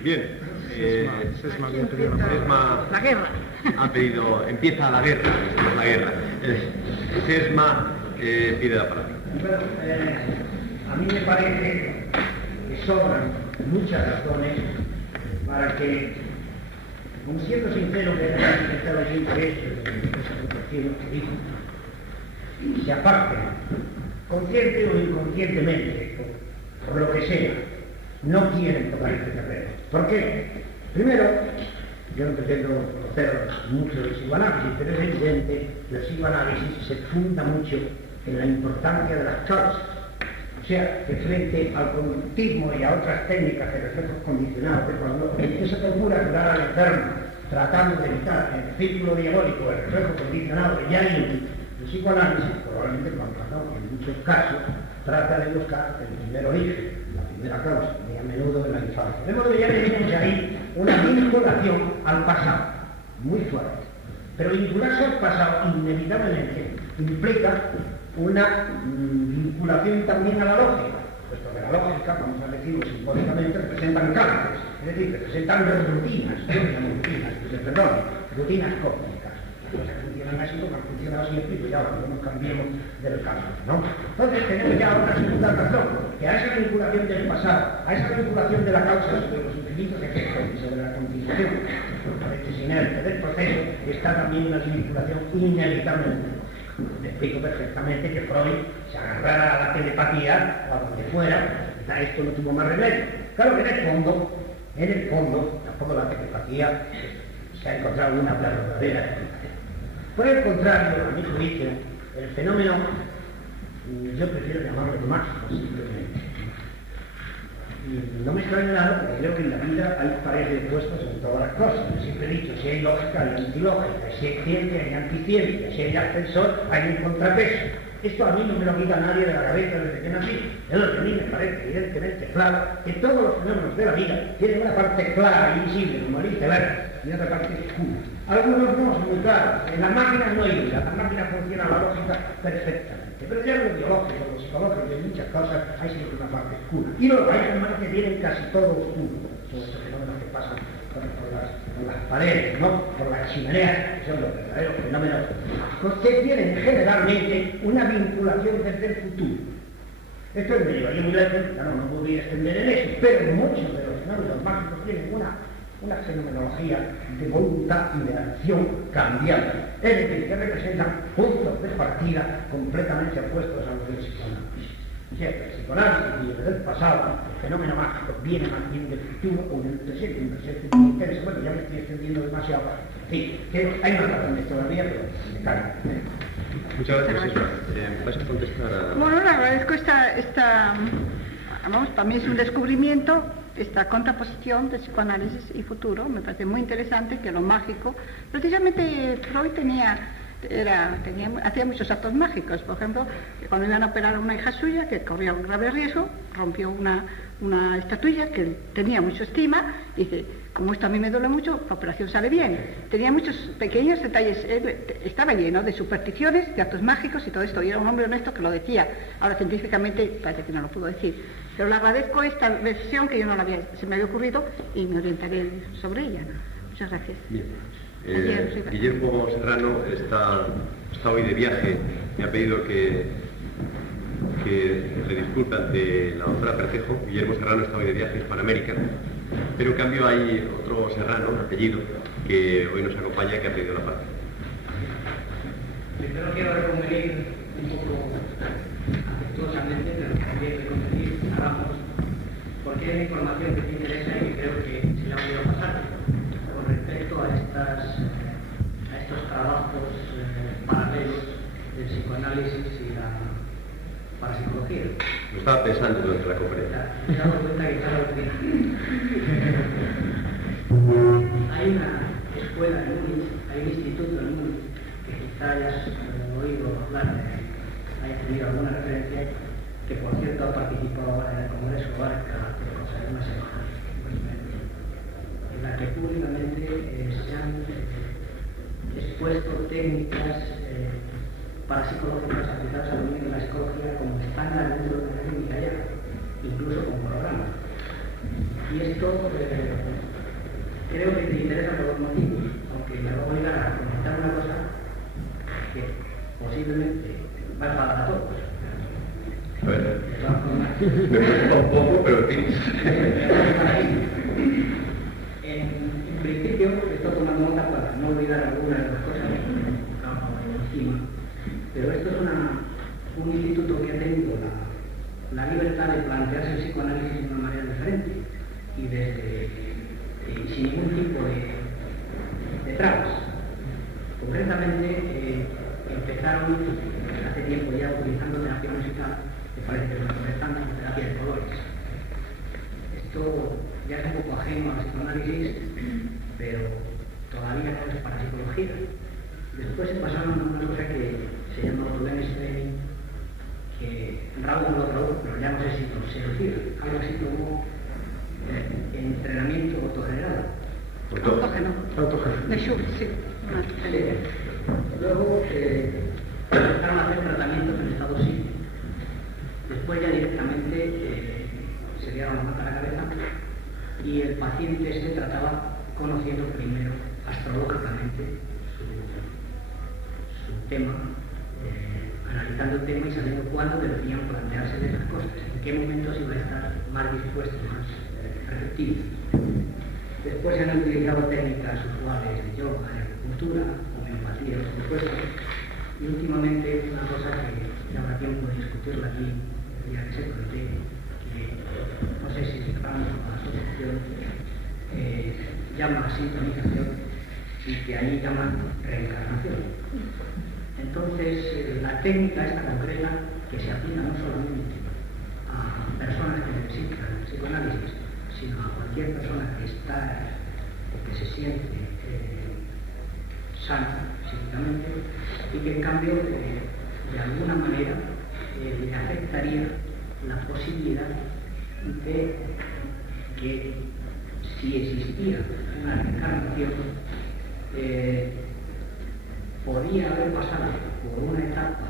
Bien. Sesma, la guerra. Ha pedido, empieza la guerra. Sesma pide la palabra. Bueno, a mí me parece que sobran muchas razones para que, como siendo sincero que estaba el interés que dijo, se aparten, consciente o inconscientemente, por lo que sea, no quieren tocar este terreno. ¿Por qué? Primero, yo no pretendo conocer mucho del psicoanálisis, pero es evidente que el psicoanálisis se funda mucho en la importancia de las causas. O sea, que frente al conductismo y a otras técnicas de reflejos condicionados, que cuando se procura curar al enfermo, tratando de evitar el círculo diabólico, el reflejo condicionado que ya hay el psicoanálisis, probablemente en muchos casos, trata de buscar el primer origen, la primera causa, y a menudo en la infancia. De modo que ya tenemos ahí una vinculación al pasado, muy fuerte. Pero vincularse al pasado inevitablemente implica una vinculación también a la lógica, puesto que la lógica, vamos a decirlo simbólicamente, representan cambios, es decir, representan rutinas, rutinas cósmicas. Las cosas funcionan así como han funcionado siempre, y ya no nos cambiemos del campo, ¿no? Entonces tenemos ya otra segunda razón, que a esa vinculación del pasado, a esa vinculación de la causa sobre los infinitos efectos y sobre la continuación, a veces inerte del proceso, está también una vinculación inevitable. Me explico perfectamente que Freud se agarrara a la telepatía o a donde fuera, esto no tuvo más remedio. Claro que en el fondo, tampoco la telepatía se ha encontrado una verdadera explicación. Por el contrario, a mi juicio, el fenómeno, yo prefiero llamarlo mágico simplemente. Y no me extraña nada porque creo que en la vida hay pares de opuestos en todas las cosas. Yo siempre he dicho, si hay lógica hay antilógica, si hay ciencia hay anticiencia, si hay ascensor hay un contrapeso. Esto a mí no me lo quita nadie de la cabeza desde que nací. Es lo que a mí me parece evidentemente claro, que todos los fenómenos de la vida tienen una parte clara y visible, como el iceberg, y otra parte oscura. Algunos no son muy claros. En las máquinas no hay duda, las máquinas funcionan la lógica perfectamente. Pero ya en lo biológico, lo psicológico y en muchas cosas hay siempre una parte oscura. Y luego hay fenómenos que tienen casi todo oscuro. Todos estos fenómenos que pasan por las paredes, ¿no? Por las chimeneas, que son los verdaderos fenómenos mágicos, que tienen generalmente una vinculación desde el futuro. Esto me llevaría muy lejos, claro, no podría extender en eso, pero muchos de los fenómenos mágicos tienen una fenomenología de voluntad y de acción cambiante, es decir, que representan puntos de partida completamente opuestos a los del psicoanálisis. O sea, que el psicoanálisis viene del pasado, el fenómeno mágico viene más bien del futuro o del presente, un presente muy intenso. Bueno, ya me estoy extendiendo demasiado. Sí, que hay más razones todavía, pero me calmo. Muchas gracias, Sesma. ¿Vas a contestar a...? Bueno, le agradezco vamos, para mí es un descubrimiento esta contraposición de psicoanálisis y futuro. Me parece muy interesante que lo mágico, precisamente Freud hacía muchos actos mágicos. Por ejemplo, que cuando iban a operar a una hija suya que corría un grave riesgo, rompió una estatuilla que tenía mucha estima, y dice, como esto a mí me duele mucho, la operación sale bien. Tenía muchos pequeños detalles, él estaba lleno de supersticiones, de actos mágicos y todo esto, y era un hombre honesto que lo decía. Ahora científicamente parece que no lo pudo decir, pero le agradezco esta versión que yo no se me había ocurrido y me orientaré sobre ella. Muchas gracias. Bien. Guillermo Serrano está hoy de viaje. Me ha pedido que le disculpe ante la doctora Percejo. Guillermo Serrano está hoy de viaje en Hispanoamérica, pero en cambio hay otro Serrano, un apellido, que hoy nos acompaña y que ha pedido la palabra. Primero quiero reconvenir un poco afectuosamente, pero también reconvenir a Ramos, porque es la información que te interesa y que creo que se la voy a pasar con respecto a estos trabajos el psicoanálisis y la parapsicología. Lo estaba pensando durante la conferencia. Me he dado cuenta que cada vez hay una escuela en Múnich, hay un instituto en Múnich, que quizá hayas oído hablar, hayas tenido alguna referencia, que por cierto ha participado ahora en el Congreso Barca hace cosa de una semana, en la que públicamente se han expuesto técnicas parapsicológicas aplicadas al dominio de la psicología como estándar dentro de la técnica ya, incluso con programas. Y esto creo que te interesa por dos motivos, aunque me voy a obligar a comentar una cosa que posiblemente va a enfadar a todos. A ver, me preocupa un poco, pero en fin. En principio, estoy tomando nota para no olvidar algunas de las cosas que estamos encima, pero esto es un instituto que ha tenido la libertad de plantearse el psicoanálisis de una manera diferente y sin ningún tipo de trabas. Concretamente, empezaron hace tiempo ya utilizando terapia musical, que parece que es una cosa estándar, terapia de colores. Esto ya es un poco ajeno al psicoanálisis, pero todavía no es parapsicología. Después se pasaron a una cosa que se llama autoawareness training, que Raúl no lo tradujo, pero ya no sé si lo sé decir, algo así como entrenamiento autogenerado. Autógeno. De Schultz, sí. Luego empezaron a hacer tratamientos en estado psíquico. Después ya directamente se dieron la mata a la cabeza y el paciente se trataba conociendo primero astrológicamente su tema, analizando el tema y sabiendo cuándo deberían plantearse esas cosas, en qué momentos iba a estar más dispuesto, más receptivo. Después se han utilizado técnicas usuales de yoga, de acupuntura, homeopatía, por supuesto, y últimamente una cosa que ya habrá tiempo de discutirla aquí, el día que se plantea, que no sé si cerramos la asociación, llama sintonización y que ahí llaman reencarnación. Entonces, la técnica esta concreta, que se aplica no solamente a personas que necesitan psicoanálisis, sino a cualquier persona que está o que se siente sana psíquicamente y que en cambio de alguna manera le afectaría la posibilidad de que si existía una reencarnación podía haber pasado por una etapa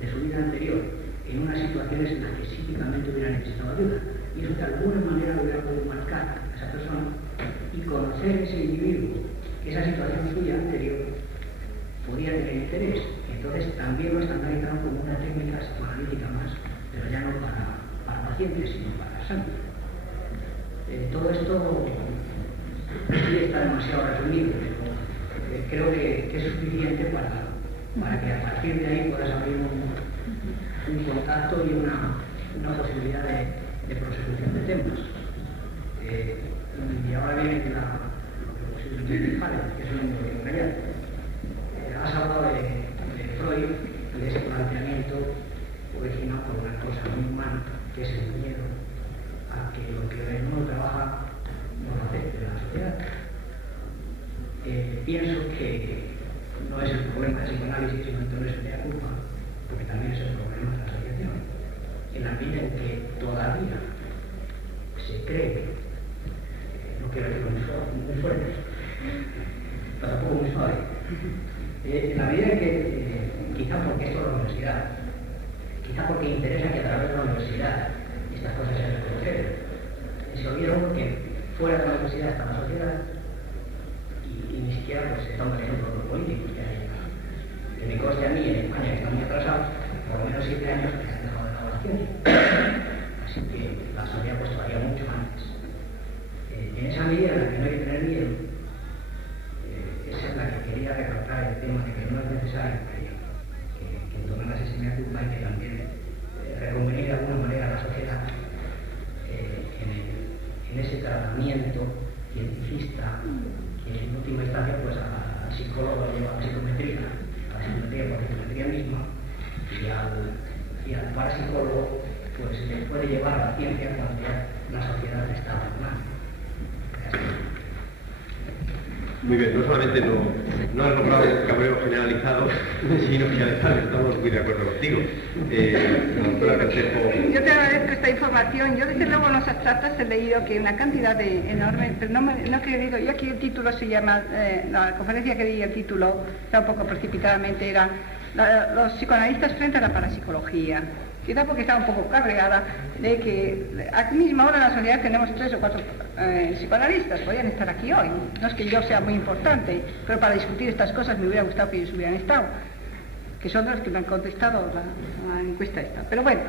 de su vida anterior en unas situaciones en las que psíquicamente hubiera necesitado ayuda. Y eso de alguna manera lo hubiera podido marcar a esa persona y conocer ese individuo, esa situación suya anterior, podría tener interés. Entonces también lo estandarizaron como una técnica psicoanalítica más, pero ya no para pacientes, sino para santos. Todo esto sí está demasiado resumido, pero creo que es suficiente para que a partir de ahí puedas abrir un contacto y una posibilidad de prosecución de temas. Y ahora viene lo que posiblemente vale, que es un número que callar. Has hablado de Freud y de ese planteamiento originado por una cosa muy humana, que es el miedo a que lo que uno trabaja no lo afecte a la sociedad. Pienso que no es el problema del psicoanálisis, sino entonces de la culpa, porque también es el problema de la asociación. En la medida en que todavía se cree, no quiero decir muy fuerte, pero tampoco muy suave, en la medida en que, quizá porque esto es la universidad, quizá porque interesa que a través de la universidad estas cosas se reconocen, se olvidaron que fuera de la universidad está la sociedad y ni siquiera pues se toman ejemplo de los políticos que hay. Que me conste a mí en España, que están muy atrasados, por lo menos 7 años que se han dejado de lado la ciencia. Así que la sociedad pues todavía mucho antes. En esa medida en la que no hay que tener miedo, esa es la que quería recalcar el tema de que no es necesario que entonaras ese mea culpa y que también reconvenir de alguna manera a la sociedad en ese tratamiento cientificista que en última instancia pues al psicólogo lleva a la psicometría, a la psiquiatría por la psiquiatría misma, y al parapsicólogo pues le puede llevar a la ciencia cuando ya la sociedad está abandonada. Muy bien, no solamente no has logrado el cabreo generalizado, sino que además estamos muy de acuerdo contigo. Yo te agradezco esta información. Yo desde luego en los abstractos he leído que una cantidad enorme, pero no he querido, yo aquí el título se llama, la conferencia que di el título, un poco precipitadamente, era los psicoanalistas frente a la parapsicología. Quizá porque estaba un poco cabreada de que aquí mismo ahora en la sociedad tenemos 3 o 4 psicoanalistas, podrían estar aquí hoy. No es que yo sea muy importante, pero para discutir estas cosas me hubiera gustado que ellos hubieran estado, que son de los que me han contestado la encuesta esta. Pero bueno,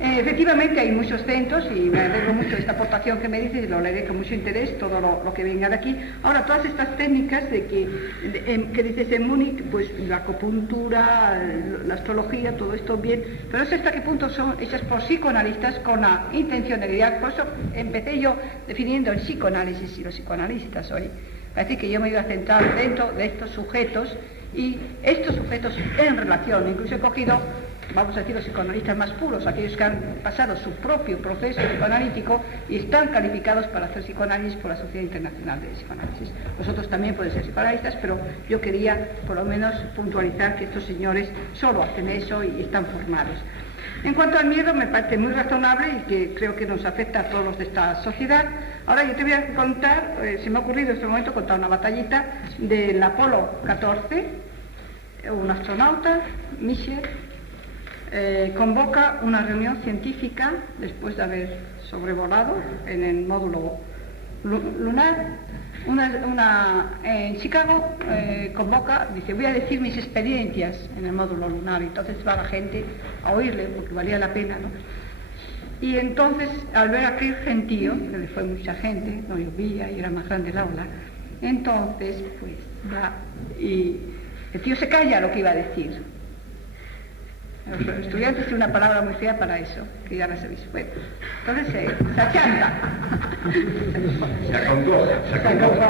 efectivamente hay muchos centros y me alegro mucho de esta aportación que me dices y lo leeré con mucho interés, todo lo que venga de aquí. Ahora, todas estas técnicas que dices en Múnich, pues la acupuntura, la astrología, todo esto bien, pero no sé hasta qué punto son hechas por psicoanalistas con la intención de guiar. Por eso empecé yo definiendo el psicoanálisis y los psicoanalistas hoy. Parece que yo me iba a centrar dentro de estos sujetos y estos sujetos en relación, incluso he cogido, vamos a decir, los psicoanalistas más puros, aquellos que han pasado su propio proceso psicoanalítico y están calificados para hacer psicoanálisis por la Sociedad Internacional de Psicoanálisis. Vosotros también podéis ser psicoanalistas, pero yo quería por lo menos puntualizar que estos señores solo hacen eso y están formados. En cuanto al miedo, me parece muy razonable y que creo que nos afecta a todos los de esta sociedad. Ahora yo te voy a contar, se me ha ocurrido en este momento contar una batallita del Apolo 14, un astronauta, Michel, convoca una reunión científica después de haber sobrevolado en el módulo lunar. En Chicago convoca, dice, voy a decir mis experiencias en el módulo lunar, y entonces va la gente a oírle porque valía la pena, ¿no? Y entonces, al ver aquel gentío, que le fue mucha gente, no llovía y era más grande el aula, entonces, pues, va y el tío se calla lo que iba a decir. Los estudiantes tienen una palabra muy fea para eso, que ya la sabéis. Bueno, entonces se achanta. Se acongoja.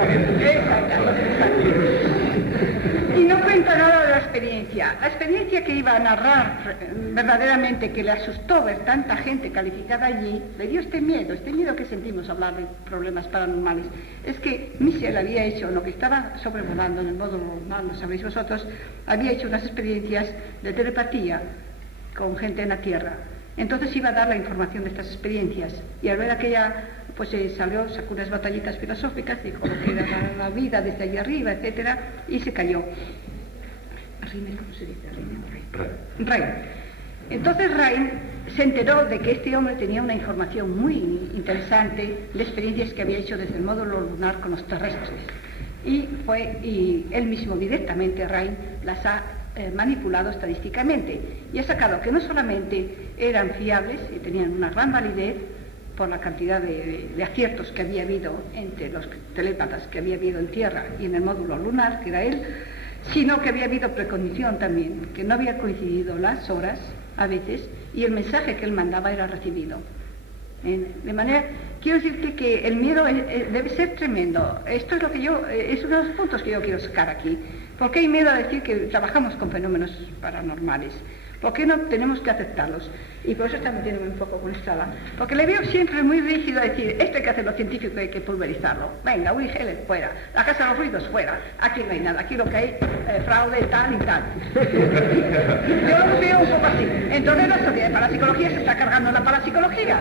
Y no cuenta nada de la experiencia. La experiencia que iba a narrar verdaderamente, que le asustó ver tanta gente calificada allí, le dio este miedo que sentimos hablar de problemas paranormales. Es que Michel había hecho, lo que estaba sobrevolando en el módulo lunar, lo sabéis vosotros, había hecho unas experiencias de telepatía con gente en la Tierra. Entonces iba a dar la información de estas experiencias y al ver aquella, pues sacó unas batallitas filosóficas, dijo lo que era la vida desde allí arriba, etcétera, y se cayó. ¿Cómo se dice? Rein. Entonces Rein se enteró de que este hombre tenía una información muy interesante de experiencias que había hecho desde el módulo lunar con los terrestres. Y él mismo directamente, Rein, las ha manipulado estadísticamente y ha sacado que no solamente eran fiables y tenían una gran validez por la cantidad de aciertos que había habido entre los telépatas que había habido en Tierra y en el módulo lunar, que era él, sino que había habido precondición también, que no había coincidido las horas a veces y el mensaje que él mandaba era recibido. De manera, quiero decirte que el miedo debe ser tremendo. Esto es lo que es uno de los puntos que yo quiero sacar aquí. ¿Por qué hay miedo a decir que trabajamos con fenómenos paranormales? ¿Por qué no tenemos que aceptarlos? Y por eso está metiéndome un poco con esta, porque le veo siempre muy rígido a decir, esto hay que hacerlo científico, hay que pulverizarlo. Venga, Uri Geller, fuera. La Casa de los Ruidos, fuera. Aquí no hay nada, aquí lo que hay fraude, tal y tal. Yo lo veo un poco así. Entonces la sociedad de parapsicología se está cargando la parapsicología.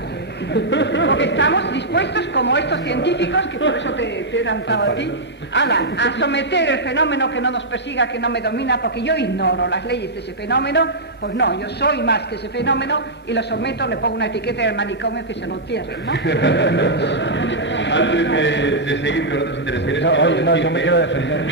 Porque estamos dispuestos, como estos científicos, que por eso te he lanzado a ti, a someter el fenómeno que no nos persiga, que no me domina, porque yo ignoro las leyes de ese fenómeno. Pues no, yo soy más que ese fenómeno y lo someto, le pongo una etiqueta del manicomio que se lo cierren, ¿no? Antes de seguir con otras intervenciones... No, yo me quiero defender.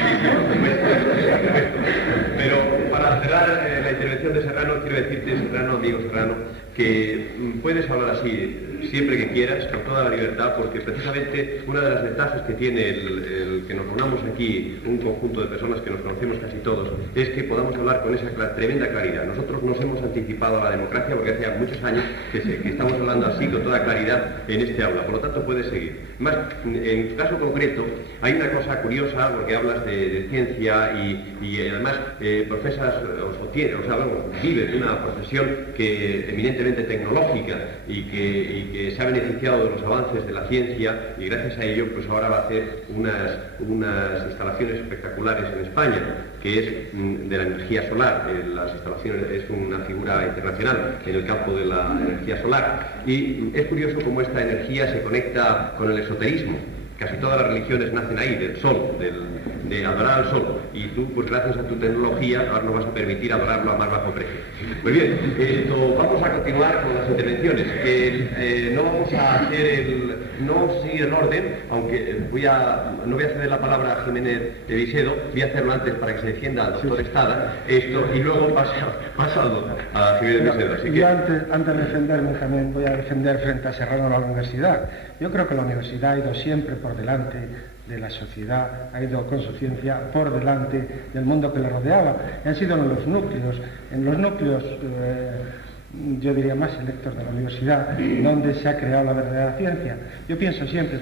Pero para cerrar la intervención de Serrano, quiero decirte, Serrano, amigo Serrano, que puedes hablar así siempre que quieras, con toda la libertad, porque precisamente una de las ventajas que tiene el que nos reunamos aquí, un conjunto de personas que nos conocemos casi todos, es que podamos hablar con esa tremenda claridad. Nosotros nos hemos anticipado a la democracia porque hace muchos años que estamos hablando así con toda claridad en este aula, por lo tanto puedes seguir. Más, en tu caso concreto, hay una cosa curiosa, porque hablas de ciencia y además profesas vive de una profesión eminentemente tecnológica y que se ha beneficiado de los avances de la ciencia, y gracias a ello pues ahora va a hacer unas instalaciones espectaculares en España, que es de la energía solar. Las instalaciones es una figura internacional en el campo de la energía solar, y es curioso cómo esta energía se conecta con el esoterismo. Casi todas las religiones nacen ahí, del sol, de adorar al sol, y tú, pues gracias a tu tecnología, ahora nos vas a permitir adorarlo a más bajo precio. Pues bien, vamos a continuar con las intervenciones, que no vamos a seguir el orden, aunque no voy a ceder la palabra a Jiménez de Visedo, voy a hacerlo antes para que se defienda al doctor Estada, y luego pasa a Jiménez de Visedo. Así que... Yo antes de defenderme también voy a defender frente a Serrano la universidad. Yo creo que la universidad ha ido siempre por delante de la sociedad, ha ido con su ciencia por delante del mundo que le rodeaba. Han sido en los núcleos, yo diría más selectos de la universidad, donde se ha creado la verdadera ciencia. Yo pienso siempre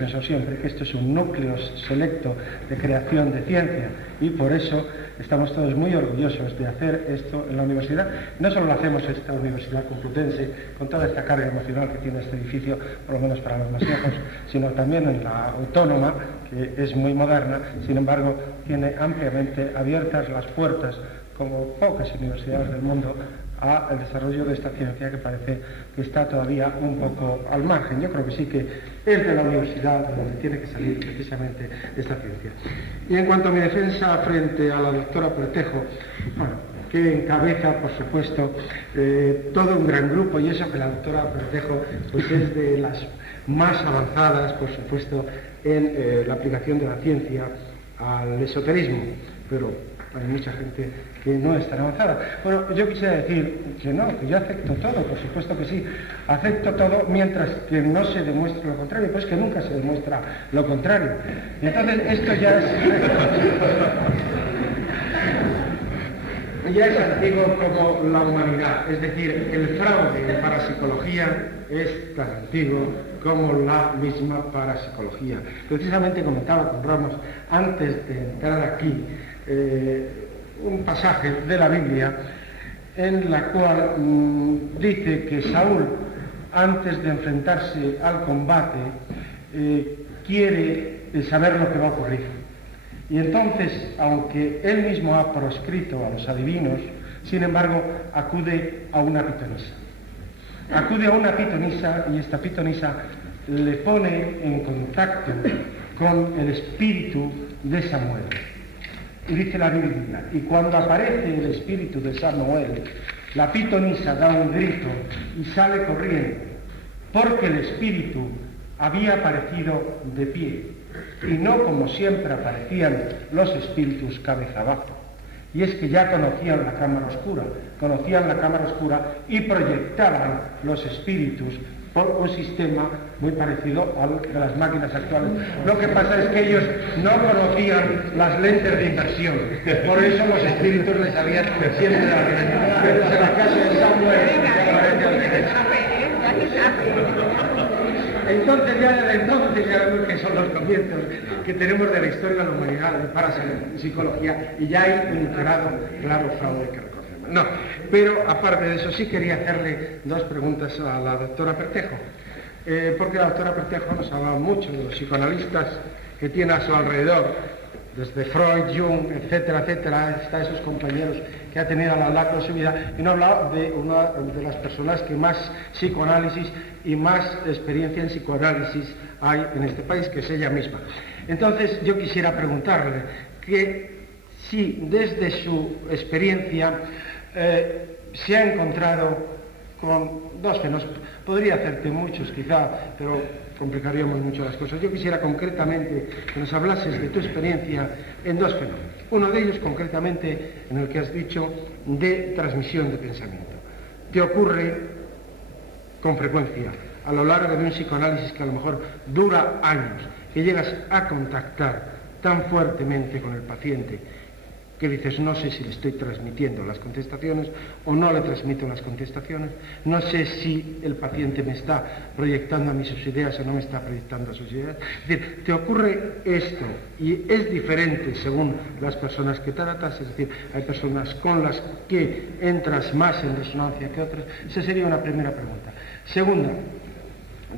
que esto es un núcleo selecto de creación de ciencia, y por eso estamos todos muy orgullosos de hacer esto en la universidad. No solo lo hacemos en esta Universidad Complutense, con toda esta carga emocional que tiene este edificio, por lo menos para los más viejos, sino también en la Autónoma, que es muy moderna, sin embargo, tiene ampliamente abiertas las puertas, como pocas universidades del mundo, al desarrollo de esta ciencia que parece que está todavía un poco al margen. Yo creo que sí que es de la universidad donde tiene que salir precisamente esta ciencia. Y en cuanto a mi defensa frente a la doctora Pertejo, bueno, que encabeza, por supuesto, todo un gran grupo, y eso que la doctora Pertejo pues es de las más avanzadas, por supuesto, en la aplicación de la ciencia al esoterismo, pero hay mucha gente que no es tan avanzada. Bueno, yo quisiera decir que no, que yo acepto todo, por supuesto que sí, acepto todo mientras que no se demuestre lo contrario, pues que nunca se demuestra lo contrario. Y entonces esto ya es antiguo como la humanidad, es decir, el fraude en parapsicología es tan antiguo como la misma parapsicología. Precisamente comentaba con Ramos, antes de entrar aquí, un pasaje de la Biblia en la cual dice que Saúl, antes de enfrentarse al combate, quiere saber lo que va a ocurrir. Y entonces, aunque él mismo ha proscrito a los adivinos, sin embargo, acude a una pitonisa. Acude a una pitonisa, y esta pitonisa le pone en contacto con el espíritu de Samuel. Y dice la Biblia, y cuando aparece el espíritu de Samuel, la pitonisa da un grito y sale corriendo, porque el espíritu había aparecido de pie, y no como siempre aparecían los espíritus cabeza abajo. Y es que ya conocían la cámara oscura y proyectaban los espíritus por un sistema muy parecido al de las máquinas actuales. Lo que pasa es que ellos no conocían las lentes de inversión, por eso los espíritus les salían siempre de la lente. Pero en la casa de Samuel entonces ya vemos que son los comienzos que tenemos de la historia de la humanidad, de parapsicología, y ya hay un claro fraude que reconocemos. No, pero aparte de eso sí quería hacerle dos preguntas a la doctora Pertejo, porque la doctora Pertejo nos hablaba mucho de los psicoanalistas que tiene a su alrededor, desde Freud, Jung, etcétera, hasta esos compañeros que ha tenido a lo largo de su vida, y no ha hablado de una de las personas que más psicoanálisis y más experiencia en psicoanálisis hay en este país, que es ella misma. Entonces yo quisiera preguntarle que si desde su experiencia se ha encontrado con dos fenómenos, podría hacerte muchos quizá, pero complicaríamos mucho las cosas. Yo quisiera concretamente que nos hablases de tu experiencia en dos fenómenos. Uno de ellos concretamente en el que has dicho de transmisión de pensamiento. ¿Te ocurre con frecuencia a lo largo de un psicoanálisis que a lo mejor dura años, que llegas a contactar tan fuertemente con el paciente que dices, no sé si le estoy transmitiendo las contestaciones o no le transmito las contestaciones, no sé si el paciente me está proyectando a mí sus ideas o no me está proyectando a sus ideas. Es decir, te ocurre esto y es diferente según las personas que tratas, es decir, hay personas con las que entras más en resonancia que otras. Esa sería una primera pregunta. Segunda,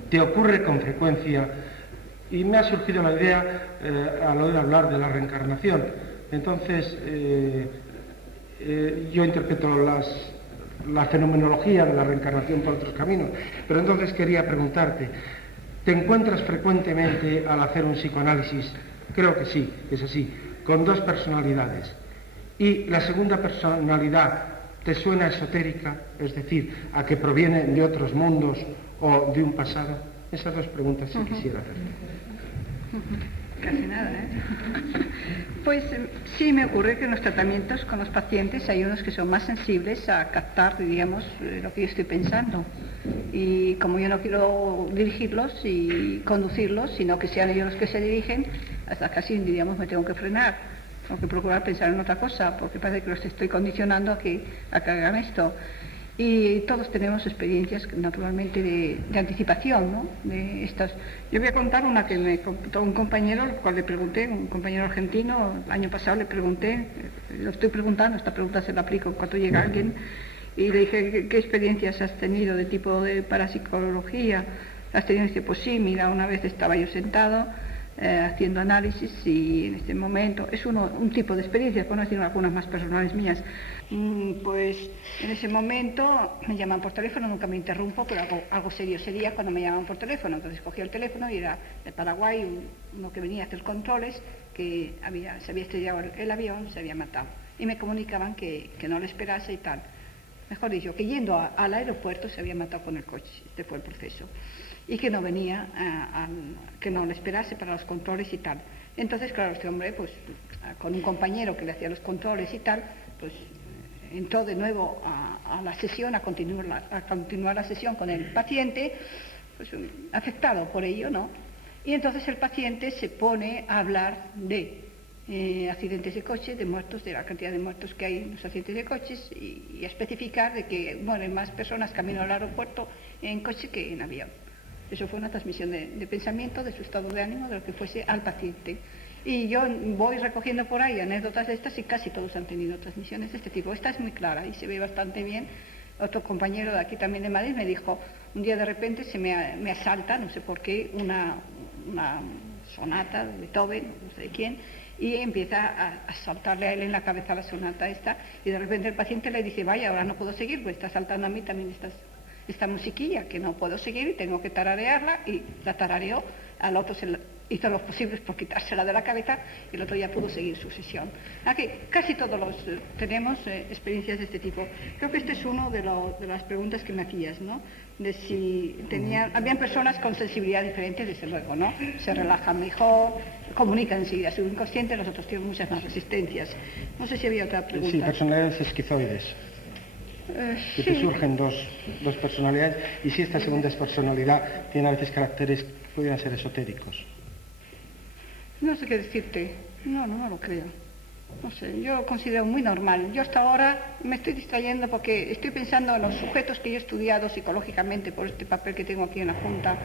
¿te ocurre con frecuencia? Y me ha surgido la idea al oír hablar de la reencarnación. Entonces, yo interpreto la fenomenología de la reencarnación por otros caminos, pero entonces quería preguntarte, ¿te encuentras frecuentemente al hacer un psicoanálisis? Creo que sí, es así, con dos personalidades. Y la segunda personalidad te suena esotérica, es decir, a que proviene de otros mundos o de un pasado. Esas dos preguntas sí quisiera hacer. Casi nada, ¿eh? Pues sí me ocurre que en los tratamientos con los pacientes hay unos que son más sensibles a captar, digamos, lo que yo estoy pensando. Y como yo no quiero dirigirlos y conducirlos, sino que sean ellos los que se dirigen, hasta casi, diríamos, me tengo que frenar. Tengo que procurar pensar en otra cosa, porque parece que los estoy condicionando a que hagan esto. Y todos tenemos experiencias, naturalmente, de anticipación, ¿no? De estas. Yo voy a contar una que me contó un compañero, al cual le pregunté, un compañero argentino, el año pasado le pregunté, lo estoy preguntando, esta pregunta se la aplico cuando llega alguien, y le dije, ¿qué experiencias has tenido de tipo de parapsicología? ¿Has tenido? Y dice, pues sí, mira, una vez estaba yo sentado haciendo análisis y en este momento, es un tipo de experiencias, por no decir algunas más personales mías, pues en ese momento me llaman por teléfono, nunca me interrumpo, pero algo serio sería cuando me llaman por teléfono. Entonces cogí el teléfono y era de Paraguay, uno que venía a hacer controles, que se había estrellado el avión, se había matado. Y me comunicaban que no lo esperase y tal. Mejor dicho, que yendo al aeropuerto se había matado con el coche. Este fue el proceso. Y que no venía, que no lo esperase para los controles y tal. Entonces, claro, este hombre, pues con un compañero que le hacía los controles y tal, pues entró de nuevo a la sesión, a continuar la sesión con el paciente, pues afectado por ello, ¿no? Y entonces el paciente se pone a hablar de accidentes de coche, de muertos, de la cantidad de muertos que hay en los accidentes de coches y a especificar de que mueren más personas camino al aeropuerto en coche que en avión. Eso fue una transmisión de pensamiento, de su estado de ánimo, de lo que fuese al paciente. Y yo voy recogiendo por ahí anécdotas de estas y casi todos han tenido transmisiones de este tipo. Esta es muy clara y se ve bastante bien. Otro compañero de aquí también de Madrid me dijo, un día de repente se me asalta, no sé por qué, una sonata de Beethoven, no sé de quién, y empieza a saltarle a él en la cabeza la sonata esta, y de repente el paciente le dice, vaya, ahora no puedo seguir, pues está saltando a mí también esta musiquilla, que no puedo seguir y tengo que tararearla, y la tarareó, al otro hizo lo posible por quitársela de la cabeza y el otro ya pudo seguir su sesión. Aquí casi todos tenemos experiencias de este tipo. Creo que este es uno de las preguntas que me hacías, ¿no? De si habían personas con sensibilidad diferente, desde luego, ¿no? Se relajan mejor, comunican enseguida su inconsciente, los otros tienen muchas más resistencias. No sé si había otra pregunta. Sí, personalidades esquizoides. Que te surgen dos personalidades, y si esta segunda personalidad tiene a veces caracteres que pudieran ser esotéricos. No sé qué decirte, no lo creo. No sé, yo considero muy normal. Yo hasta ahora me estoy distrayendo porque estoy pensando en los sujetos que yo he estudiado psicológicamente por este papel que tengo aquí en la Junta.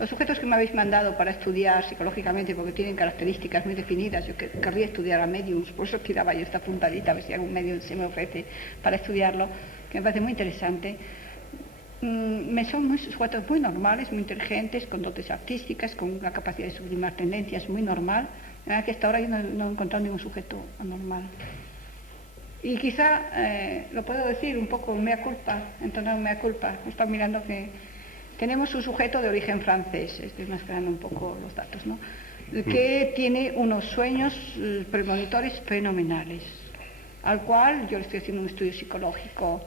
Los sujetos que me habéis mandado para estudiar psicológicamente porque tienen características muy definidas. Yo querría estudiar a mediums, por eso tiraba yo esta puntadita a ver si algún medium se me ofrece para estudiarlo, que me parece muy interesante. Son sujetos muy normales, muy inteligentes, con dotes artísticas, con una capacidad de sublimar tendencias muy normal. La verdad que hasta ahora yo no he encontrado ningún sujeto anormal. Y quizá, lo puedo decir un poco, mea culpa, entonces mea culpa. He estado mirando que tenemos un sujeto de origen francés, estoy mascarando un poco los datos, ¿no? Que tiene unos sueños premonitores fenomenales, al cual yo le estoy haciendo un estudio psicológico.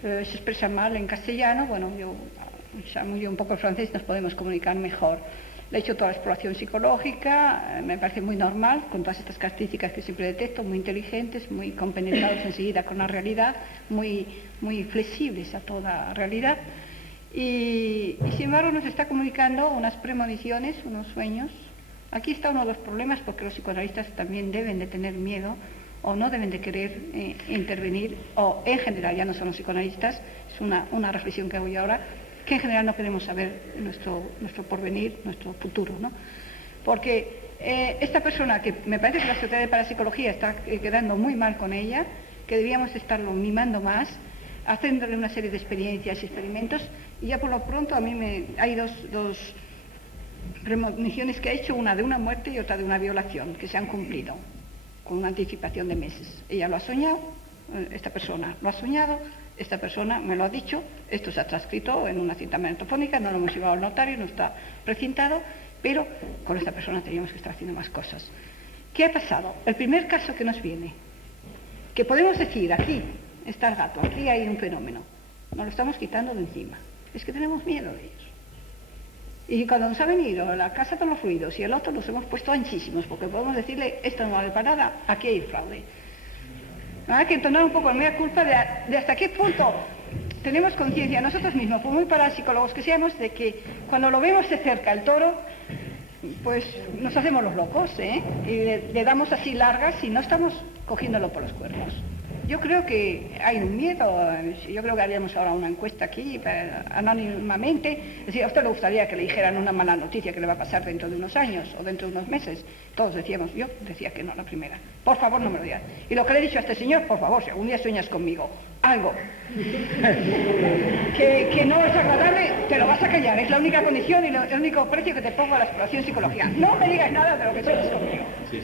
Se expresa mal en castellano, bueno, yo un poco el francés, nos podemos comunicar mejor. Le he hecho toda la exploración psicológica, me parece muy normal, con todas estas características que siempre detecto, muy inteligentes, muy compenetrados enseguida con la realidad, muy flexibles a toda realidad. Y sin embargo nos está comunicando unas premoniciones, unos sueños. Aquí está uno de los problemas, porque los psicoanalistas también deben de tener miedo o no deben de querer intervenir, o en general, ya no son los psicoanalistas, es una reflexión que hago yo ahora, que en general no queremos saber nuestro porvenir, nuestro futuro, ¿no? Porque esta persona, que me parece que la Sociedad de Parapsicología está quedando muy mal con ella, que debíamos estarlo mimando más, haciéndole una serie de experiencias y experimentos, y ya por lo pronto a mí hay dos premoniciones que ha hecho, una de una muerte y otra de una violación, que se han cumplido con una anticipación de meses. Ella lo ha soñado, esta persona lo ha soñado, esta persona me lo ha dicho, esto se ha transcrito en una cinta magnetofónica, no lo hemos llevado al notario, no está precintado, pero con esta persona teníamos que estar haciendo más cosas. ¿Qué ha pasado? El primer caso que nos viene, que podemos decir, aquí está el gato, aquí hay un fenómeno, nos lo estamos quitando de encima, es que tenemos miedo de ellos. Y cuando nos ha venido la casa de los ruidos y el otro, nos hemos puesto anchísimos, porque podemos decirle, esto no vale para nada, aquí hay fraude. Hay que entonar un poco la mea culpa de hasta qué punto tenemos conciencia nosotros mismos, por muy parapsicólogos que seamos, de que cuando lo vemos de cerca el toro, pues nos hacemos los locos, ¿eh? Y le damos así largas y no estamos cogiéndolo por los cuernos. Yo creo que hay un miedo, yo creo que haríamos ahora una encuesta aquí, anónimamente, es decir, a usted le gustaría que le dijeran una mala noticia que le va a pasar dentro de unos años o dentro de unos meses. Todos decíamos, yo decía que no, la primera. Por favor, no me lo digas. Y lo que le he dicho a este señor, por favor, si algún día sueñas conmigo, algo que no es agradable, te lo vas a callar. Es la única condición y el único precio que te pongo a la exploración psicología. No me digas nada de lo que sueñas conmigo. Sí.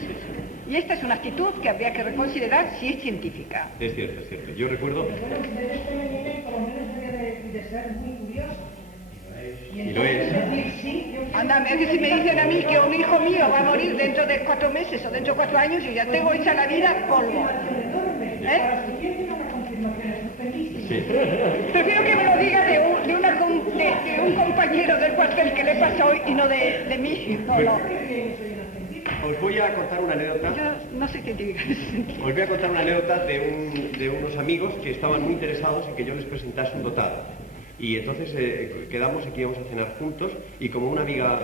Y esta es una actitud que habría que reconsiderar si es científica. Es cierto, es cierto. Yo recuerdo... Pero de este movimiento por lo menos debe de ser muy curioso. Y lo es. Decir, sí, yo Anda, es que si me dicen a mí que un hijo mío va a morir dentro de 4 meses o dentro de 4 años, yo ya tengo hecha la vida polvo. para si tiene una confirmación estupendísima. Sí. Prefiero que me lo diga de un compañero del cuartel que le pasa hoy y no de mí. No. Os voy a contar una anécdota. Yo no soy científica en ese sentido. Os voy a contar una anécdota de unos amigos que estaban muy interesados en que yo les presentase un dotado. Y entonces quedamos aquí, íbamos a cenar juntos, y como una amiga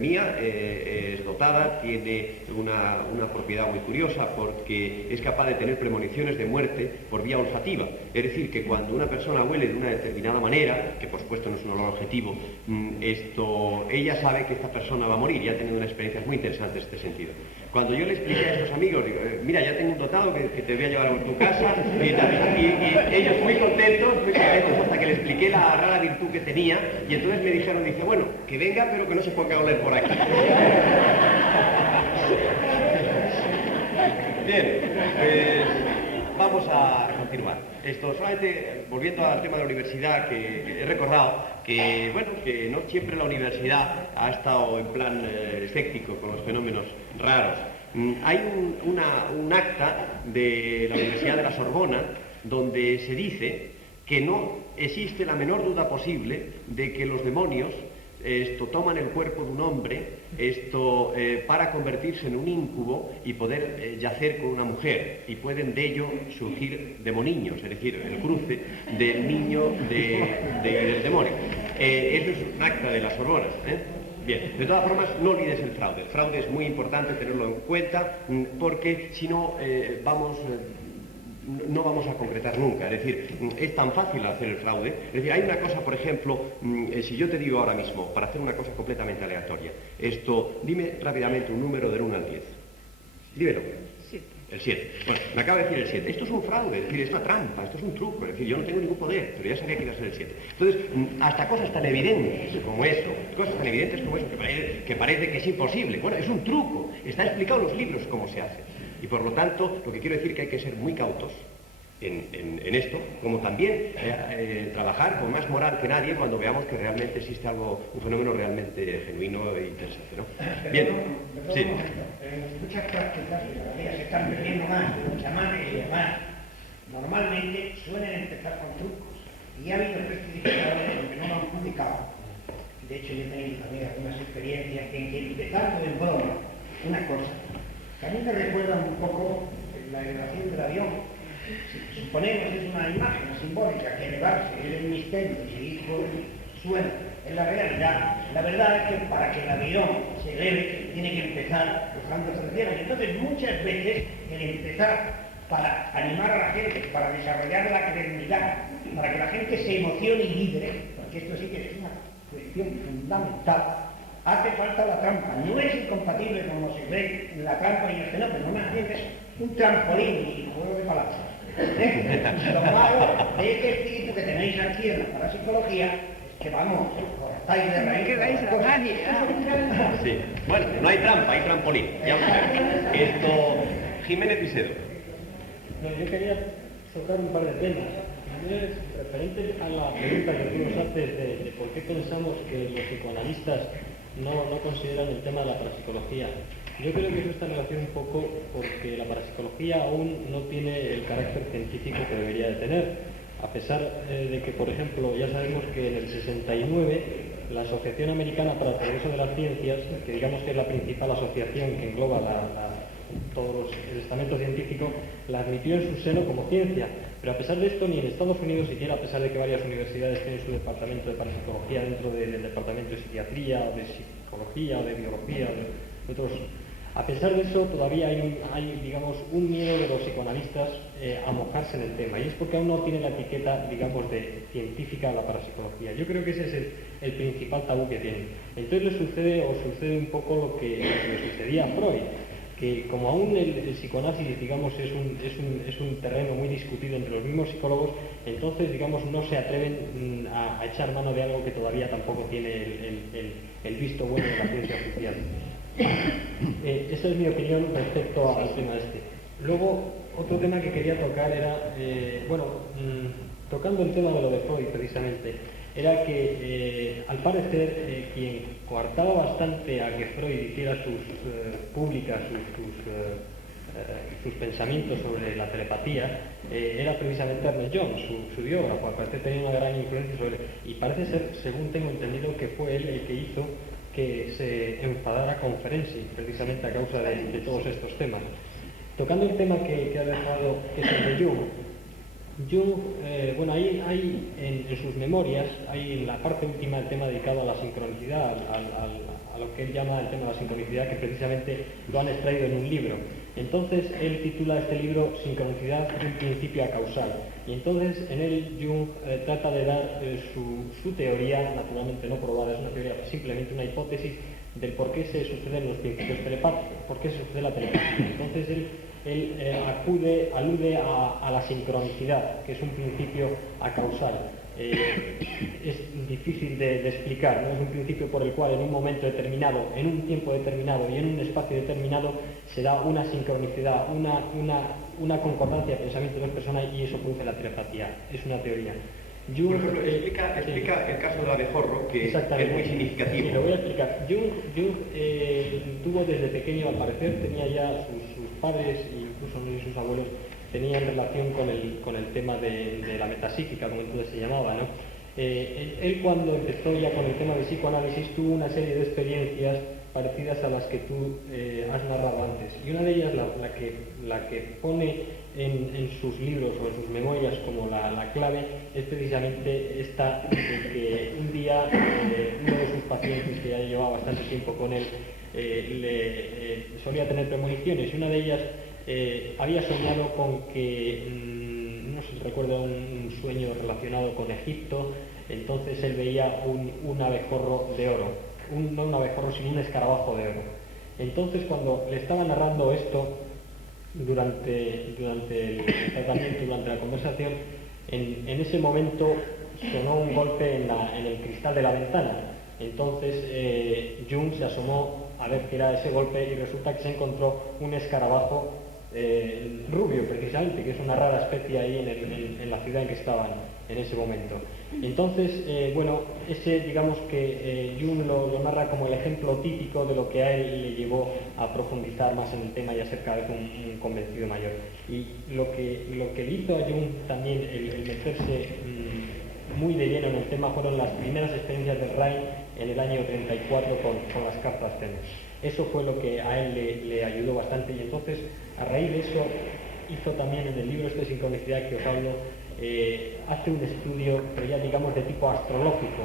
mía es dotada, tiene una propiedad muy curiosa porque es capaz de tener premoniciones de muerte por vía olfativa. Es decir, que cuando una persona huele de una determinada manera, que por supuesto no es un olor objetivo, ella sabe que esta persona va a morir, y ha tenido unas experiencias muy interesantes en este sentido. Cuando yo le expliqué a estos amigos, digo, mira, ya tengo un dotado que te voy a llevar a tu casa, y ellos muy contentos, hasta que le expliqué la rara virtud que tenía, y entonces me dijeron, dice, bueno, que venga, pero que no se ponga a oler por aquí. Bien, pues vamos a continuar. Esto solamente, volviendo al tema de la universidad, que he recordado que, bueno, que no siempre la universidad ha estado en plan escéptico con los fenómenos raros. Hay un acta de la Universidad de la Sorbona donde se dice que no existe la menor duda posible de que los demonios toman el cuerpo de un hombre para convertirse en un íncubo y poder yacer con una mujer, y pueden de ello surgir demoniños, es decir, el cruce del niño y del demonio. Eso es un acta de las Sorbonas. Bien, de todas formas, no olvides el fraude. El fraude es muy importante tenerlo en cuenta, porque si no no vamos a concretar nunca. Es decir, es tan fácil hacer el fraude. Es decir, hay una cosa, por ejemplo, si yo te digo ahora mismo, para hacer una cosa completamente aleatoria, dime rápidamente un número del 1 al 10. Dímelo. 7. El 7. Bueno, me acaba de decir el 7. Esto es un fraude, es decir, es una trampa, esto es un truco. Es decir, yo no tengo ningún poder, pero ya sabía que iba a ser el 7. Entonces, hasta cosas tan evidentes como eso, que parece que es imposible. Bueno, es un truco. Está explicado en los libros cómo se hace. Y por lo tanto, lo que quiero decir es que hay que ser muy cautos en esto, como también trabajar con más moral que nadie cuando veamos que realmente existe un fenómeno realmente genuino e interesante, ¿no? Bien, sí. Muchas prácticas que cada día se están perdiendo más, chamanes y demás, normalmente suelen empezar con trucos. Y ha habido testificadores que no lo han publicado. De hecho, yo he tenido también algunas experiencias en que empezando en broma una cosa, que a mí me recuerda un poco la elevación del avión. Suponemos que es una imagen simbólica que elevarse es el misterio y seguir por el suelo. En la realidad, la verdad es que para que el avión se debe, que tiene que empezar los santos ancianos. Entonces, muchas veces, el empezar para animar a la gente, para desarrollar la credibilidad, para que la gente se emocione y vibre, porque esto sí que es una cuestión fundamental, hace falta la trampa. No es incompatible como se ve en la trampa y el fenómeno, no más bien es un trampolín y juego de palabras. Lo malo de este espíritu que tenéis aquí en la parapsicología es que vamos, cortáis de raíz. Que veis a nadie. Sí. Bueno, no hay trampa, hay trampolín. Ya esto, Jiménez Pisedo. No, yo quería tocar un par de temas. Primero es referente a la pregunta que tú nos haces de por qué pensamos que los psicoanalistas no consideran el tema de la parapsicología. Yo creo que eso está en relación un poco porque la parapsicología aún no tiene el carácter científico que debería de tener. A pesar de que, por ejemplo, ya sabemos que en el 69 la Asociación Americana para el Progreso de las Ciencias, que digamos que es la principal asociación que engloba todos el estamento científico, la admitió en su seno como ciencia. Pero a pesar de esto, ni en Estados Unidos siquiera, a pesar de que varias universidades tienen su departamento de parapsicología dentro del departamento de psiquiatría, o de psicología, o de biología, o de otros, a pesar de eso todavía hay digamos, un miedo de los psicoanalistas a mojarse en el tema, y es porque aún no tiene la etiqueta, digamos, de científica a la parapsicología. Yo creo que ese es el principal tabú que tienen. Entonces le sucede un poco lo que le sucedía a Freud, que como aún el psicoanálisis, digamos, es un terreno muy discutido entre los mismos psicólogos, entonces, digamos, no se atreven a echar mano de algo que todavía tampoco tiene el visto bueno de la ciencia oficial. Esa es mi opinión respecto al tema este. Luego, otro tema que quería tocar era, tocando el tema de lo de Freud precisamente, era que al parecer quien coartaba bastante a que Freud hiciera públicas sus pensamientos sobre la telepatía era precisamente Ernest Jones, su biógrafo. Al parecer tenía una gran influencia sobre él, y parece ser, según tengo entendido, que fue él el que hizo que se enfadara con Ferenczi, precisamente a causa de todos estos temas. Tocando el tema que ha dejado, que es el de Jung, hay en sus memorias, hay en la parte última el tema dedicado a la sincronicidad, a lo que él llama el tema de la sincronicidad, que precisamente lo han extraído en un libro. Entonces él titula este libro Sincronicidad, un principio acausal. Y entonces en él Jung trata de dar su teoría, naturalmente no probada, es una teoría, simplemente una hipótesis del por qué se suceden los principios telepáticos, por qué se sucede la telepatía. Entonces él alude a la sincronicidad, que es un principio acausal. Es difícil de explicar, ¿no? Es un principio por el cual en un momento determinado, en un tiempo determinado y en un espacio determinado se da una sincronicidad, una concordancia de pensamiento de dos personas, y eso produce la telepatía. Es una teoría. Jung, por ejemplo, explica el caso del abejorro, que es muy significativo. Sí, lo voy a explicar. Jung tuvo desde pequeño, al parecer, tenía ya sus padres e incluso sus abuelos tenían relación con el tema de la metapsíquica, como entonces se llamaba, ¿no? Él cuando empezó ya con el tema de psicoanálisis tuvo una serie de experiencias parecidas a las que tú has narrado antes, y una de ellas, la que pone en sus libros o en sus memorias como la clave, es precisamente esta de que un día uno de sus pacientes, que ya llevaba bastante tiempo con él, solía tener premoniciones, y una de ellas había soñado con que, no se recuerda, un sueño relacionado con Egipto. Entonces él veía un abejorro de oro, no un abejorro, sino un escarabajo de oro. Entonces, cuando le estaba narrando esto durante el tratamiento, durante la conversación, en ese momento sonó un golpe en el cristal de la ventana. Entonces Jung se asomó a ver qué era ese golpe, y resulta que se encontró un escarabajo rubio, precisamente, que es una rara especie ahí en la ciudad en que estaban en ese momento. Entonces, digamos que Jung lo narra como el ejemplo típico de lo que a él le llevó a profundizar más en el tema y a ser cada vez un convencido mayor. Y lo que le hizo a Jung también el meterse muy de lleno en el tema fueron las primeras experiencias del Rai en el año 34 con las cartas Zener. Eso fue lo que a él le ayudó bastante, y entonces, a raíz de eso, hizo también en el libro de sincronicidad que os hablo, hace un estudio, pero ya digamos de tipo astrológico.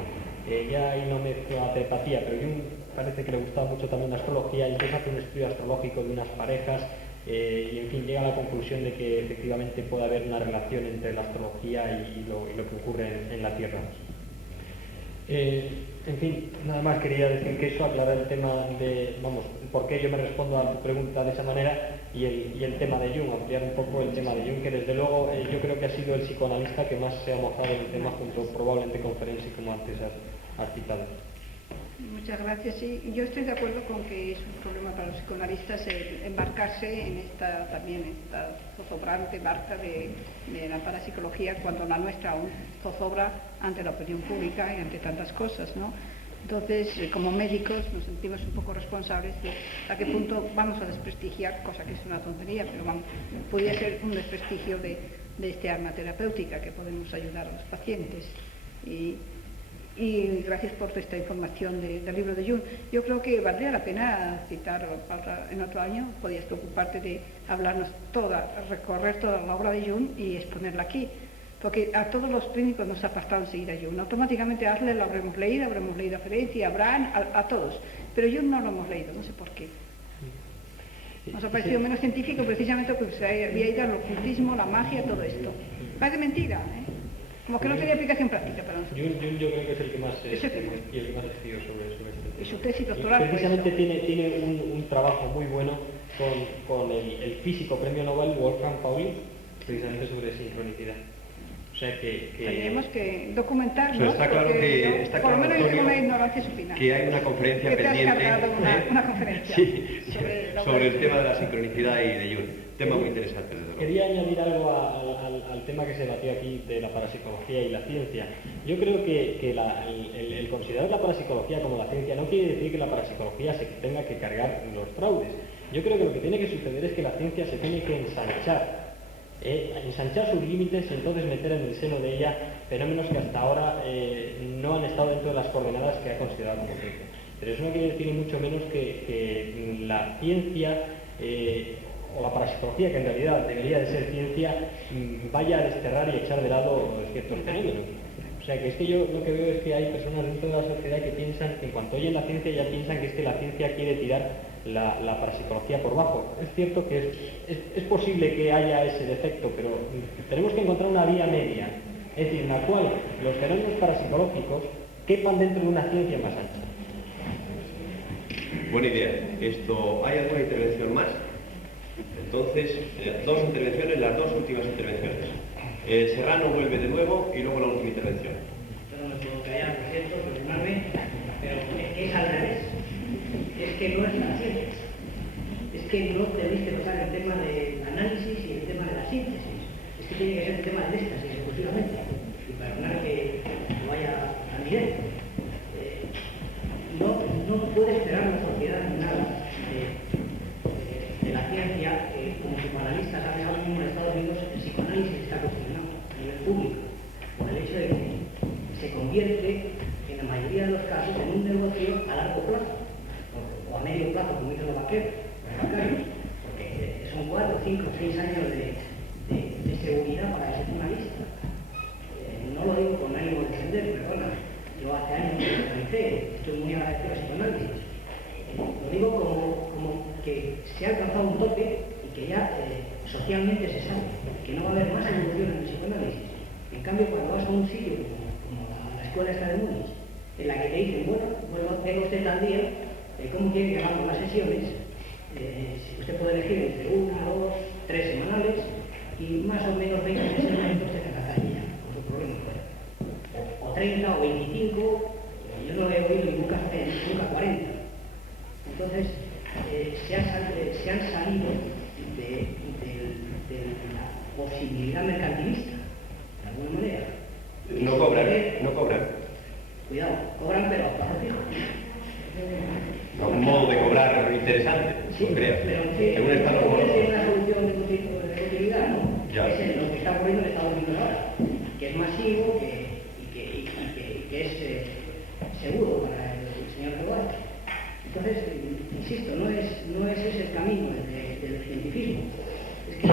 Ya ahí no mezclo la telepatía, pero Jung parece que le gustaba mucho también la astrología, y entonces hace un estudio astrológico de unas parejas y en fin llega a la conclusión de que efectivamente puede haber una relación entre la astrología y lo que ocurre en la Tierra. En fin, nada más quería decir que eso, aclarar el tema de, vamos, por qué yo me respondo a tu pregunta de esa manera y el tema de Jung, ampliar un poco el tema de Jung, que desde luego yo creo que ha sido el psicoanalista que más se ha mojado en el tema, junto probablemente con Ferenczi, como antes has citado. Muchas gracias. Sí, yo estoy de acuerdo con que es un problema para los psicoanalistas embarcarse en esta zozobrante barca de la parapsicología, cuando la nuestra aún zozobra ante la opinión pública y ante tantas cosas, ¿no? Entonces, como médicos nos sentimos un poco responsables de a qué punto vamos a desprestigiar, cosa que es una tontería, pero vamos, podría ser un desprestigio de este arma terapéutica que podemos ayudar a los pacientes. Y gracias por esta información del libro de Jung. Yo creo que valdría la pena citar en otro año, podías preocuparte de hablarnos recorrer toda la obra de Jung y exponerla aquí. Porque a todos los clínicos nos ha pasado enseguida Jung. Automáticamente a Adler lo habremos leído a Ferenczi, a Abraham, a todos. Pero Jung no lo hemos leído, no sé por qué. Nos ha parecido menos científico precisamente porque se había ido al ocultismo, la magia, todo esto. Parece mentira, ¿eh? Como que no tenía aplicación práctica para nosotros. Jung yo creo que es el que más ha escrito sobre este tema. Y su tesis doctoral. Precisamente tiene un trabajo muy bueno con el físico premio Nobel Wolfgang Pauli, precisamente sobre sincronicidad. O sea que tendríamos que documentarnos, está claro que está por lo claro, menos Antonio, una ignorancia supina. que hay una conferencia que pendiente. Te has cargado una conferencia sí, sobre el tema de la sincronicidad. sincronicidad y de Jung. Tema muy interesante, desde luego. Quería añadir algo al tema que se debatió aquí de la parapsicología y la ciencia. Yo creo que el considerar la parapsicología como la ciencia no quiere decir que la parapsicología se tenga que cargar los fraudes. Yo creo que lo que tiene que suceder es que la ciencia se tiene que ensanchar sus límites y entonces meter en el seno de ella fenómenos que hasta ahora no han estado dentro de las coordenadas que ha considerado como ciencia. Pero eso no quiere decir ni mucho menos que la ciencia o la parapsicología, que en realidad debería de ser ciencia, vaya a desterrar y echar de lado ciertos fenómenos. O sea que es que yo lo que veo es que hay personas dentro de la sociedad que piensan, que en cuanto oyen la ciencia ya piensan que es que la ciencia quiere tirar la parapsicología por bajo. Es cierto que es posible que haya ese defecto, pero tenemos que encontrar una vía media, es decir, en la cual los fenómenos parapsicológicos quepan dentro de una ciencia más ancha. Buena idea. ¿Hay alguna intervención más? Entonces, dos intervenciones, las dos últimas intervenciones. Serrano vuelve de nuevo y luego la última intervención. Yo no me puedo callar, lo siento, perdonadme, pero es al revés. Es que no es la ciencia. Es que no tenéis que tocar el tema del análisis y el tema de la síntesis. Es que tiene que ser el tema del éxtasis exclusivamente. Y perdonad que no vaya a nivel. No puede esperar la sociedad nada de la ciencia. Como psicoanalista, sabes, ahora mismo en Estados Unidos el psicoanálisis está cuestionado a nivel público por el hecho de que se convierte en la mayoría de los casos en un negocio a largo plazo o a medio plazo, como dicen los bancarios, porque son 4, 5, 6 años de seguridad para el psicoanalista. No lo digo con ánimo de defender, perdona, yo hace años que lo analicé, estoy muy agradecido al psicoanálisis. Lo digo como que se ha alcanzado un tope y que ya socialmente se sabe que no va a haber más evolución en el psicoanálisis. En cambio, cuando vas a un sitio como la escuela esta de Múnich, en la que te dicen, bueno, venga usted tal día, ¿cómo quiere que hagamos las sesiones? Si usted puede elegir entre 1, 2, 3 semanales y más o menos 20 sesiones, entonces se trataría con su problema. O 30 o 25, yo no lo he oído nunca 40. Entonces, se han salido de la posibilidad mercantilista, de alguna manera. No cobran. Cuidado, cobran pero a plazo fijo. Un modo de cobrar interesante, Sí, creo. pero Según están los puede modos. ser una solución de utilidad, ¿no? Ya. Es lo que está ocurriendo en Estados Unidos ahora, que es masivo que es seguro para el señor Duarte. Entonces, insisto, no es ese el camino del cientifismo. Es que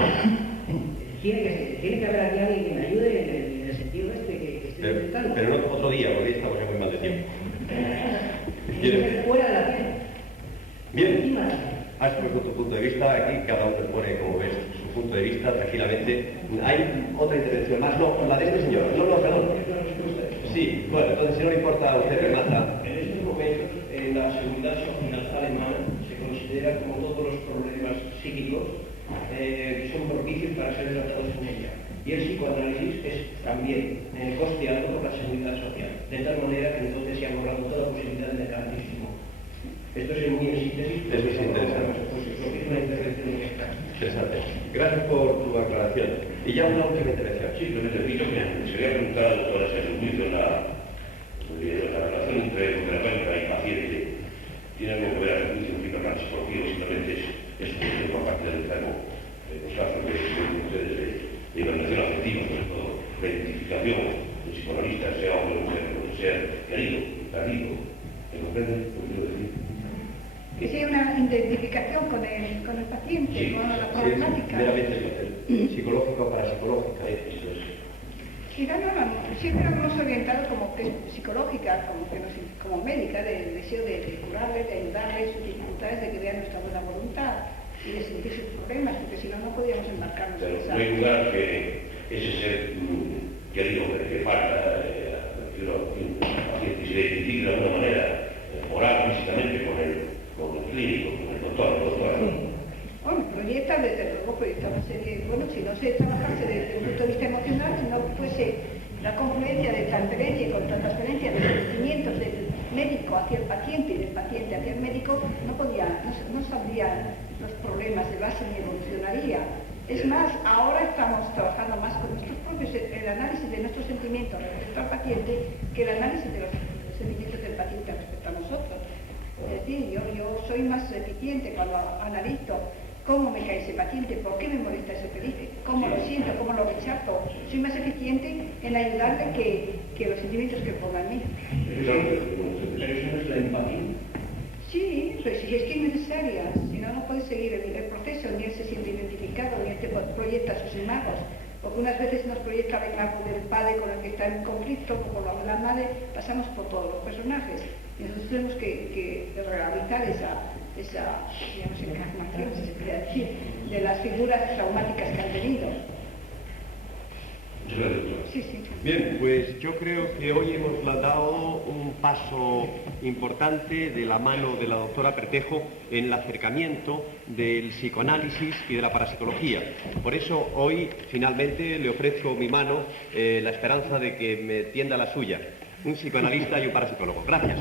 tiene que haber aquí alguien que me ayude en el sentido que estoy intentando. Pero no otro día, porque estamos ya muy mal de tiempo. ¿Quieres? Fuera de la tierra. Bien, Encima de la tierra. has puesto tu punto de vista, aquí cada uno pone, como ves, su punto de vista tranquilamente. ¿Hay otra intervención más? No, la de este señor. No, perdón. Sí, bueno, entonces si no le importa a usted que mata. En estos momentos, la seguridad social alemana se considera como todos los problemas psíquicos que son propicios para ser tratados con ella. Y el psicoanálisis es también costeado por la seguridad social, de tal manera que entonces se ha borrado toda posibilidad de mecanismo. Esto es muy en síntesis. Eso es interesante. Pues lo que es una intervención en esta. Interesante. Gracias por tu aclaración. Y ya una última intervención. Simplemente repito que se le ha preguntado a la doctora si el juicio la relación entre terapeuta y paciente tiene algo que ver a juicio implica la psicología o simplemente es un juicio por parte del enfermo. Los casos de ustedes de evaluación afectiva, sobre todo, la identificación del psicoanalista, sea hombre o mujer, puede ser querido, perdido. ¿Me comprenden lo que quiero decir? Que sea una identificación con el paciente, Sí, con la sí, problemática. meramente psicológico para psicológica. Eso es. Sí, siempre nos hemos orientado como psicológica, como médica, del deseo de curarles, de ayudarles, sus dificultades, de que vean nuestra buena voluntad y de sentir sus problemas, porque si no, no podíamos embarcarnos Pero en esa. no hay lugar que ese ser querido que falta, el paciente se identifique de alguna manera, oral físicamente con el clínico, con el doctor. Bueno, proyecta, desde luego, proyecta una serie, bueno, si no se trabajase desde un punto de vista emocional, si no fuese la confluencia de transferencia y contratransferencia de los sentimientos del médico hacia el paciente y del paciente hacia el médico, no saldrían los problemas de base ni evolucionaría. Es más, ahora estamos trabajando más con nuestros propios, el análisis de nuestros sentimientos respecto al paciente que el análisis de los sentimientos del paciente respecto a nosotros. Es decir, yo soy más eficiente cuando analizo cómo me cae ese paciente, por qué me molesta ese paciente, cómo lo siento, cómo lo rechazo. Soy más eficiente en ayudarle que los sentimientos que pongan en mí. Pero eso no es la empatía. Sí, pues si es que es necesaria, si no, no puede seguir el proceso, ni él se siente identificado, ni él te proyecta sus imágenes. Porque unas veces nos proyecta la imagen del padre con el que está en conflicto, o con la madre, pasamos por todos los personajes. Y nosotros tenemos que rehabilitar esa digamos, encarnación, si se puede decir, de las figuras traumáticas que han tenido. Muchas gracias, doctor. Sí, sí. Bien, pues yo creo que hoy hemos dado un paso importante de la mano de la doctora Perpejo en el acercamiento del psicoanálisis y de la parapsicología. Por eso hoy finalmente le ofrezco mi mano, la esperanza de que me tienda la suya. Un psicoanalista y un parapsicólogo. Gracias.